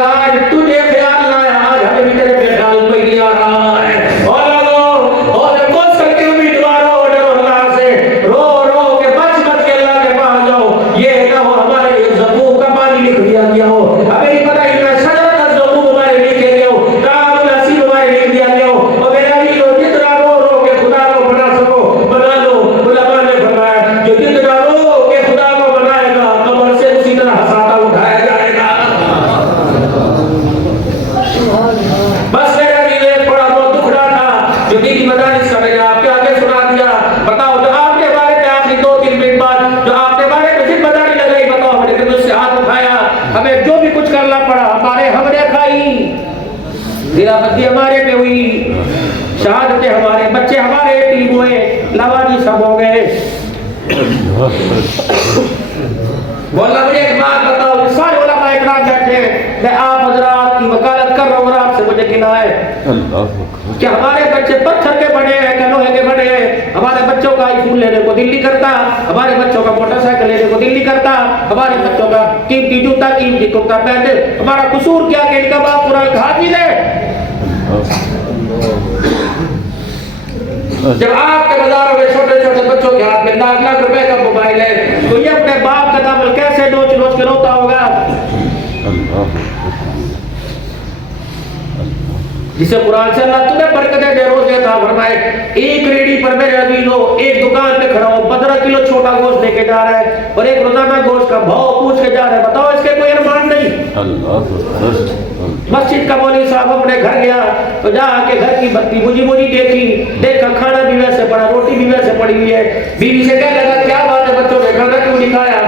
आज तुझे ख्याल ना आया, आज हमें भी तेरे पे ख्याल नहीं आ रहा है। और कोस करके उम्मीदवारों रो रो के बच बच के अल्लाह के पास जाओ। ये ना हो हमारे लिए ज़बूर का पानी लिख दिया गया हो, हमें नहीं पता इतना शजर का ज़बूर हमारे लिखे गए हो, तामुल असीम हमारे लिख दिया गया हो। और मेरा भी लो जितना रो रो के खुदा को बना सको बना लो। उलमा ने फरमाया जो जितना रो के खुदा को बनाएगा कब्र से उसी तरह हंसाता उठाया जाएगा। बस मेरा दिल एक बड़ा बहुत दुखड़ा था जो दीदी मदारिस का मैंने आपके आगे सुना दिया। बताओ जो आपके बारे में आखिरी 2-3 मिनट बाद जो आपके बारे में जिम्मेदारी लगाई, बताओ हमने फिर उससे हाथ उठाया, हमें जो भी कुछ करना पड़ा हमारे हमने खाई, गिराबंदी हमारे पे हुई, शहादतें हमारे बच्चे हमारे यतीम हुए, लावारिस सब हो गए। बोला मुझे एक बात बताओ, सारे उलमा इकराम बैठे हैं, मैं आप हजरात की वकालत कर रहा हूँ और आपसे मुझे गिना है कि हमारे बच्चे पत्थर के बने हैं, लोहे के बने हैं। हमारे बच्चों का आईफोन लेने को दिल नहीं करता, हमारे बच्चों का मोटरसाइकिल लेने को दिल नहीं करता, हमारे बच्चों का कीमती जूता कीमती कुर्ता पहनते। हमारा कसूर क्या कि इनका बाप पूरा हाफिज है। जब आपके बाजारों में छोटे छोटे बच्चों के हाथ में लाख लाख रुपए का मोबाइल है, तो ये अपने बाप का दामन कैसे नोच नोच के रोता होगा? जिसे कुरान से अल्लाह तुम्हें बरकतें दे, रोज़ अता फरमाए। एक रेडी पर मेरे अजीजों, एक दुकान पे खड़ा हो, 15 किलो छोटा गोश्त लेके जा रहा है और एक रोजाना गोश्त का भाव पूछ के जा रहा है, बताओ इसके कोई अनुमान नहीं? मस्जिद का मौलवी साहब अपने घर गया तो जाके घर की बत्ती बुझी बुझी देखा खाना भी वैसे पड़ा, रोटी भी वैसे पड़ी हुई है। बीवी से कह लगा क्या बात है बच्चों ने खाना क्यों नहीं खाया?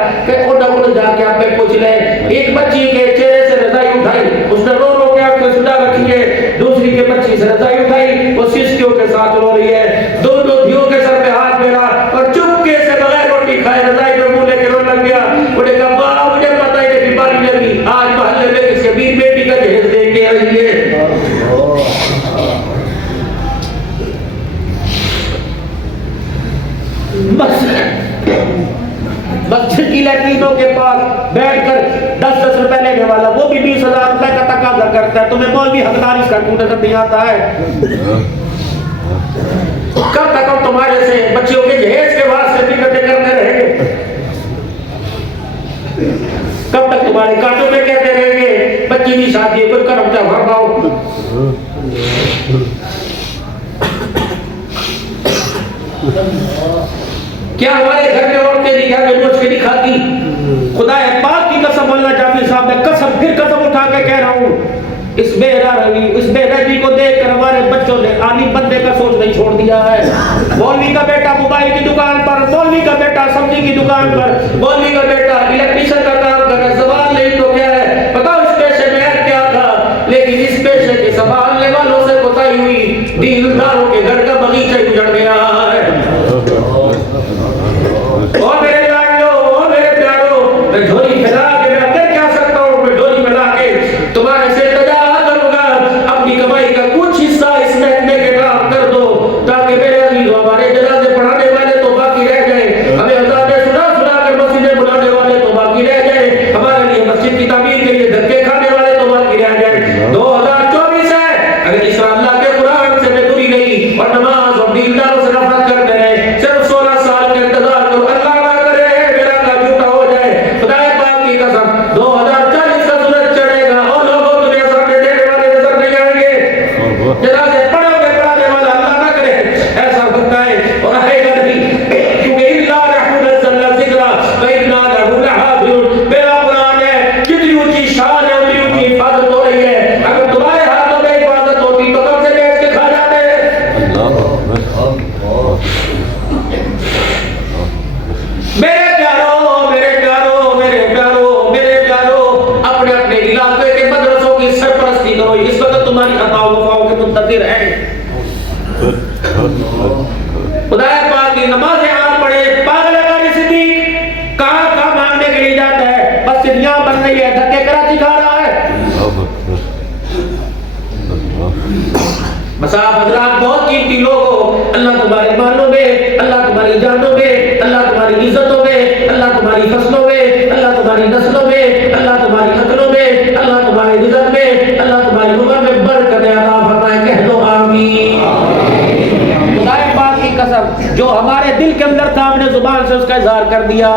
जाके आप में पूछ ले। एक बच्ची के चेहरे से रजाई उठाई, उसने रो रो के आपको सुधा रखी है। दूसरी के बच्ची से रजाई उठाई, वो सिस्कियों के साथ रो रही है। दोनों धियों के सर पे हाथ मेरा और चुपके से बगैर रोटी खाए रजाई में मुंह लेके रोने लग गया। उन्हें कहा वाह मुझे पता है कि बीमारी लगी, आज मोहल्ले में किसी बीर बेटी का जहेज दे के आई है। मस्जिद की लैट्रीनों के पास बैठकर 10-10 रुपए लेने वाला वो भी 20,000 रुपए का तकाजा करता है। तुम्हें मौलवी हकदार इसका नजर नहीं आता है? कब तक हम तुम्हारे से बच्चियों के जहेज के वास्ते फिक्र करते रहेंगे? कब तक तुम्हारे कांटों में कहते रहेंगे बच्ची की शादी कोई करम क्या भर पाओ? क्या हमारे घर में औरतें नहीं घर में रोज के नहीं खाती? खुदा है पाक की कसम, अल्लाह जाफी साहब ने कसम फिर कसम उठा के कह रहा हूँ, इस बेरहमी को देखकर हमारे बच्चों ने आली बंदे का सोच नहीं छोड़ दिया है। मौलवी का बेटा मोबाइल की दुकान पर, मौलवी का बेटा सब्जी की दुकान पर, मौलवी का बेटा इलेक्ट्रिशियन का काम कर रहा है। सवाल नहीं तो क्या है, बताओ इस पेशे में क्या था? लेकिन इस पेशे के संभालने वालों से बताई हुई दीनदारों के घर का बगीचा गुजर गया है। और मेरे लाडलो, और मेरे प्यारो, मैं झोली फैला के मैं अंदर क्या सकता हूँ? मैं झोली फैला के तुम्हारे से तजा करूंगा, अपनी कमाई का कुछ हिस्सा इस महकमे के काम कर दो, ताकि मेरे अजीज हमारे जनाजे पढ़ाने वाले तो बाकी रह जाए, हमें अज़ानें सुना सुना कर मस्जिदें बुलाने वाले तो बाकी रह जाए, हमारे लिए मस्जिद की तामीर के लिए धक्के खाने वाले तो बाकी रह जाए। 2024 है, अगर इस अल्लाह के कुरान से बेदूरी नहीं और नमाज और दीनदारों से नफरत करते रहे, सिर्फ 16 साल के इंतजार करो, अल्लाह ना करे मेरा का झूठा हो जाए। खुदा पाक की कसम 2040 का सूरज चढ़ेगा और लोगों दुनिया सामने देखने वाले नजर नहीं आएंगे। जनाजे पढ़ोगे पढ़ाने वाला अल्लाह ना करे ऐसा होता है और आएगा नहीं, क्योंकि इल्ला रहमतुल ज़िक्रा व इन्ना लहु लहाफ़िज़ून। मेरा कुरान है, जितनी ऊंची शान है उतनी ऊंची हिफाजत हो रही है। अगर तुम्हारे हाथों में हिफाजत होती तो कब से बैठ के खा जाते हैं? मेरे प्यारो, मेरे प्यारो, मेरे प्यारो, मेरे प्यारो, अपने अपने इलाके के मदरसों की सरपरस्ती करो। इस वक्त तुम्हारी अताओ वफाओं के मुंतज़िर हैं। खुदा पाक की नमाज़ें आप पढ़े, पागल कारी सिद्दीक कहाँ मांगने के लिए जाता है? मस्जिद यहाँ बन रही है, धक्के कराची खा रहा है। बस आप हजरात बहुत कीमती लोग हो, अल्लाह तुम्हारे मालों में, अल्लाह तुम्हारी जानों में, अल्लाह तुम्हारी इज्जतों में, अल्लाह तुम्हारी फसलों में, अल्लाह तुम्हारी नस्लों में, अल्लाह तुम्हारी अकलों में, अल्लाह तुम्हारी रिज़्क़ में, अल्लाह तुम्हारी उम्र में बरकत अता फरमाए। कह दो आमीन। खुदाए पाक की कसम, जो हमारे दिल के अंदर था हमने जुबान से उसका इजहार कर दिया।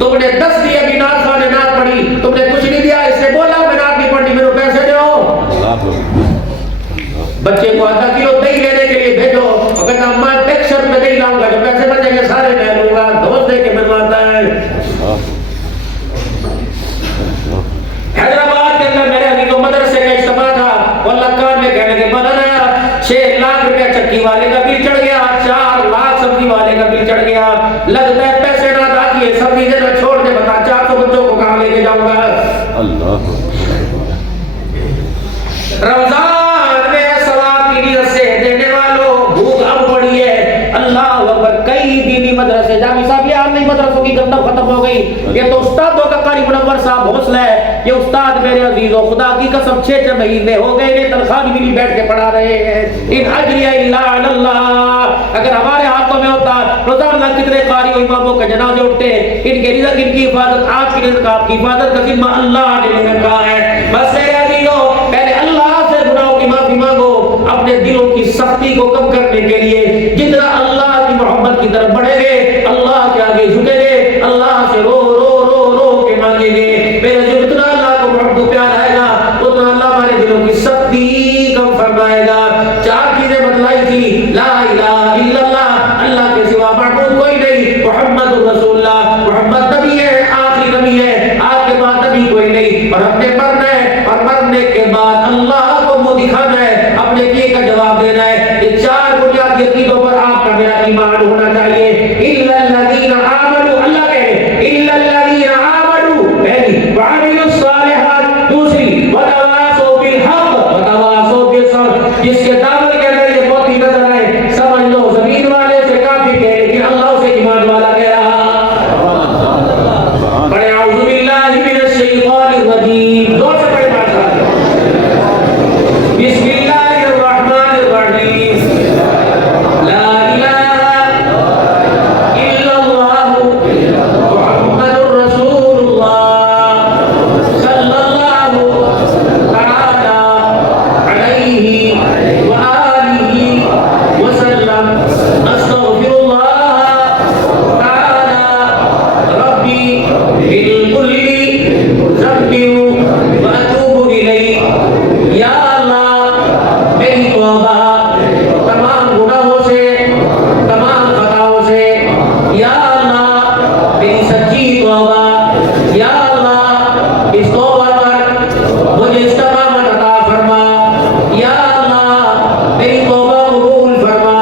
तुमने 10 दिए भी नात खाने नात पढ़ी, तुमने कुछ नहीं दिया, इससे बोला मैं नात नहीं पढ़ी, मेरे पैसे दो। बच्चे को आधा किलो दही लेने के लिए भेजो, और कहता अम्मा एक शर्त में दही लाऊंगा, जब पैसे बचेंगे सारे मैं लूंगा। दोस्त दे के बनवाता है। हैदराबाद के अंदर मेरे अभी तो मदरसे का इज्तिमा था, वल्लाह कान में कहने के मौलाना 6 लाख रुपया चक्की वाले का बिल चढ़ गया, 4 लाख सब्जी वाले का बिल चढ़ गया। लगता है पैसे ना अदा किए, सब्जी देना छोड़ दे, बता 400 बच्चों को कहाँ लेके जाऊंगा? अल्लाह रमजान में सवाब की नीयत से देने वालों, भूख अब बढ़ी है। अल्लाह अकबर, कई दीनी मदरसे जामी साहब यार नहीं, मदरसों की गंदम खत्म हो गई। ये तो उस्तादों का कारी मुनव्वर साहब हौसला है। ये उस्ताद मेरे अजीजों, खुदा की कसम 6 महीने हो गए ये तनख्वाह भी नहीं बैठ के पढ़ा रहे हैं। इन अजरिया इल्ला अल्लाह, अगर हमारे हाथों में होता रोजाना कितने कारी इमामों के जनाजे उठते, इनके रिज़्क़ इनकी हिफाजत, आपकी रिज़्क़ आपकी हिफाजत का जिम्मा अल्लाह ने रखा है। बस मेरे अजीजों, पहले अल्लाह से गुनाहों की माफी मांगो, अपने दिलों की सख्ती को कम करने के लिए जितना फरमाएगा। चार चीजें बतलाई थी, ला इलाहा इल्लल्लाह, अल्लाह के सिवा माबूद कोई नहीं, मुहम्मदुर रसूलुल्लाह, मुहम्मद नबी है, आखिरी नबी है, आपके बाद नबी कोई नहीं, और हमने मरना है, और मरने के बाद अल्लाह को मुंह दिखाना है, अपने किए का जवाब देना है। ये चार बुनियादी अकीदों पर आपका मेरा ईमान होना चाहिए। इल्लल्लज़ीना आमनू, अल्लाह कहे इल्लल्लज़ीना आमनू, पहली, व अमिलुस सालिहात, दूसरी, व तवासौ बिल हक़ व तवासौ बिस सब्र। जिसके दामन के अंदर ये मोती नजर आए, समझ लो जमीन वाले से काफी कहे, लेकिन अल्लाह से ईमान वाला कह रहा। बड़े औज़ु बिल्लाहि मिनश शैतानिर रजीम, जोर से पढ़े माशाअल्लाह। बिस्मिल्लाहिर रहमानिर रहीम, ला इलाहा इल्लल्लाह मुहम्मदुर रसूलुल्लाह सल्लल्लाहु तआला अलैहि व आलिहि व सल्लम। अस्तगफिरुल्लाह तआला रब्बी मिन कुल्ली ज़ंबिन व अतूबु इलैहि। या अल्लाह, मेरी तौबा तमाम गुनाहों से, तमाम खताओं से। या अल्लाह, मेरी सच्ची तौबा। या अल्लाह, इस तौबा पर मुझे इस्तिक़ामत अता फरमा। या अल्लाह, मेरी तौबा कबूल फरमा।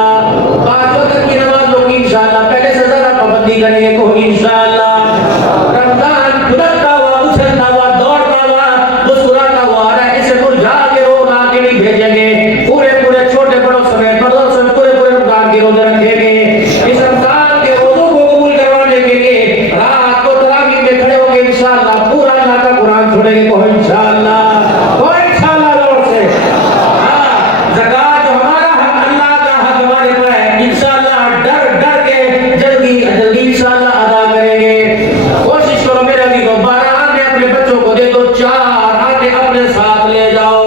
5 वक्त की नमाज़ों की इंशाअल्लाह पहले से ज़रा पाबंदी करेंगे, को इंशाअल्लाह। रमज़ान गुजरता हुआ, उछलता हुआ, दौड़ता हुआ, मुस्कुराता हुआ आ रहा है, इसे मुरझा के रोज़ आगे नहीं भेजेंगे। पूरे पूरे छोटे बड़ों समेत बड़ों से पूरे पूरे रमज़ान के रोज़े रखेंगे। इस रमज़ान के रोज़ों को कबूल करवाने के लिए रात को तरावीह में खड़े होंगे इंशाअल्लाह, पूरा अल्लाह का कुरान छोड़ेंगे, को इंशाअल्लाह, को इंशाअल्लाह जोर से। हाँ, ज़कात जो हमारा हक, अल्लाह का हक हमारे पर है, इंशाअल्लाह डर डर के जल्दी जल्दी इंशाअल्लाह अदा करेंगे। कोशिश करो मेरे अभी को 12 आने अपने बच्चों को दे दो, 4 आने अपने साथ ले जाओ।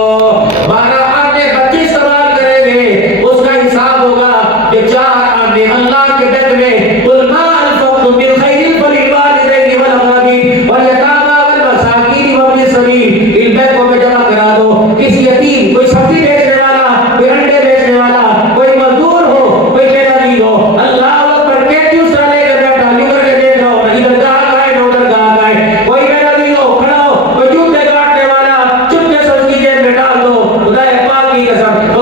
12 आने बच्चे इस्तेमाल करेंगे, उसका हिसाब होगा कि 4 आने अल्लाह के बैंक में कुल मा अनफक़्तुम मिन खैरिन फलिवालिदैनि वल अक़रबीन वल यतामा वल मसाकीन व इब्निस सबील, इन बैंकों में जमा करा दो। किसी यतीम, कोई सब्जी बेचने वाला, कोई अंडे बेचने वाला, कोई मजदूर हो, कोई बेदर्दी हो, अल्लाह अकबर के दूसरा लेकर बैठा, लिवर के देख रहा हो, इधर गाहक आए ना उधर गाहक आए, कोई बेदर्दी हो, खड़ा हो, कोई जूते काटने वाला, चुपके से उसकी जेब में डाल दो। खुदा पाक की कसम, वो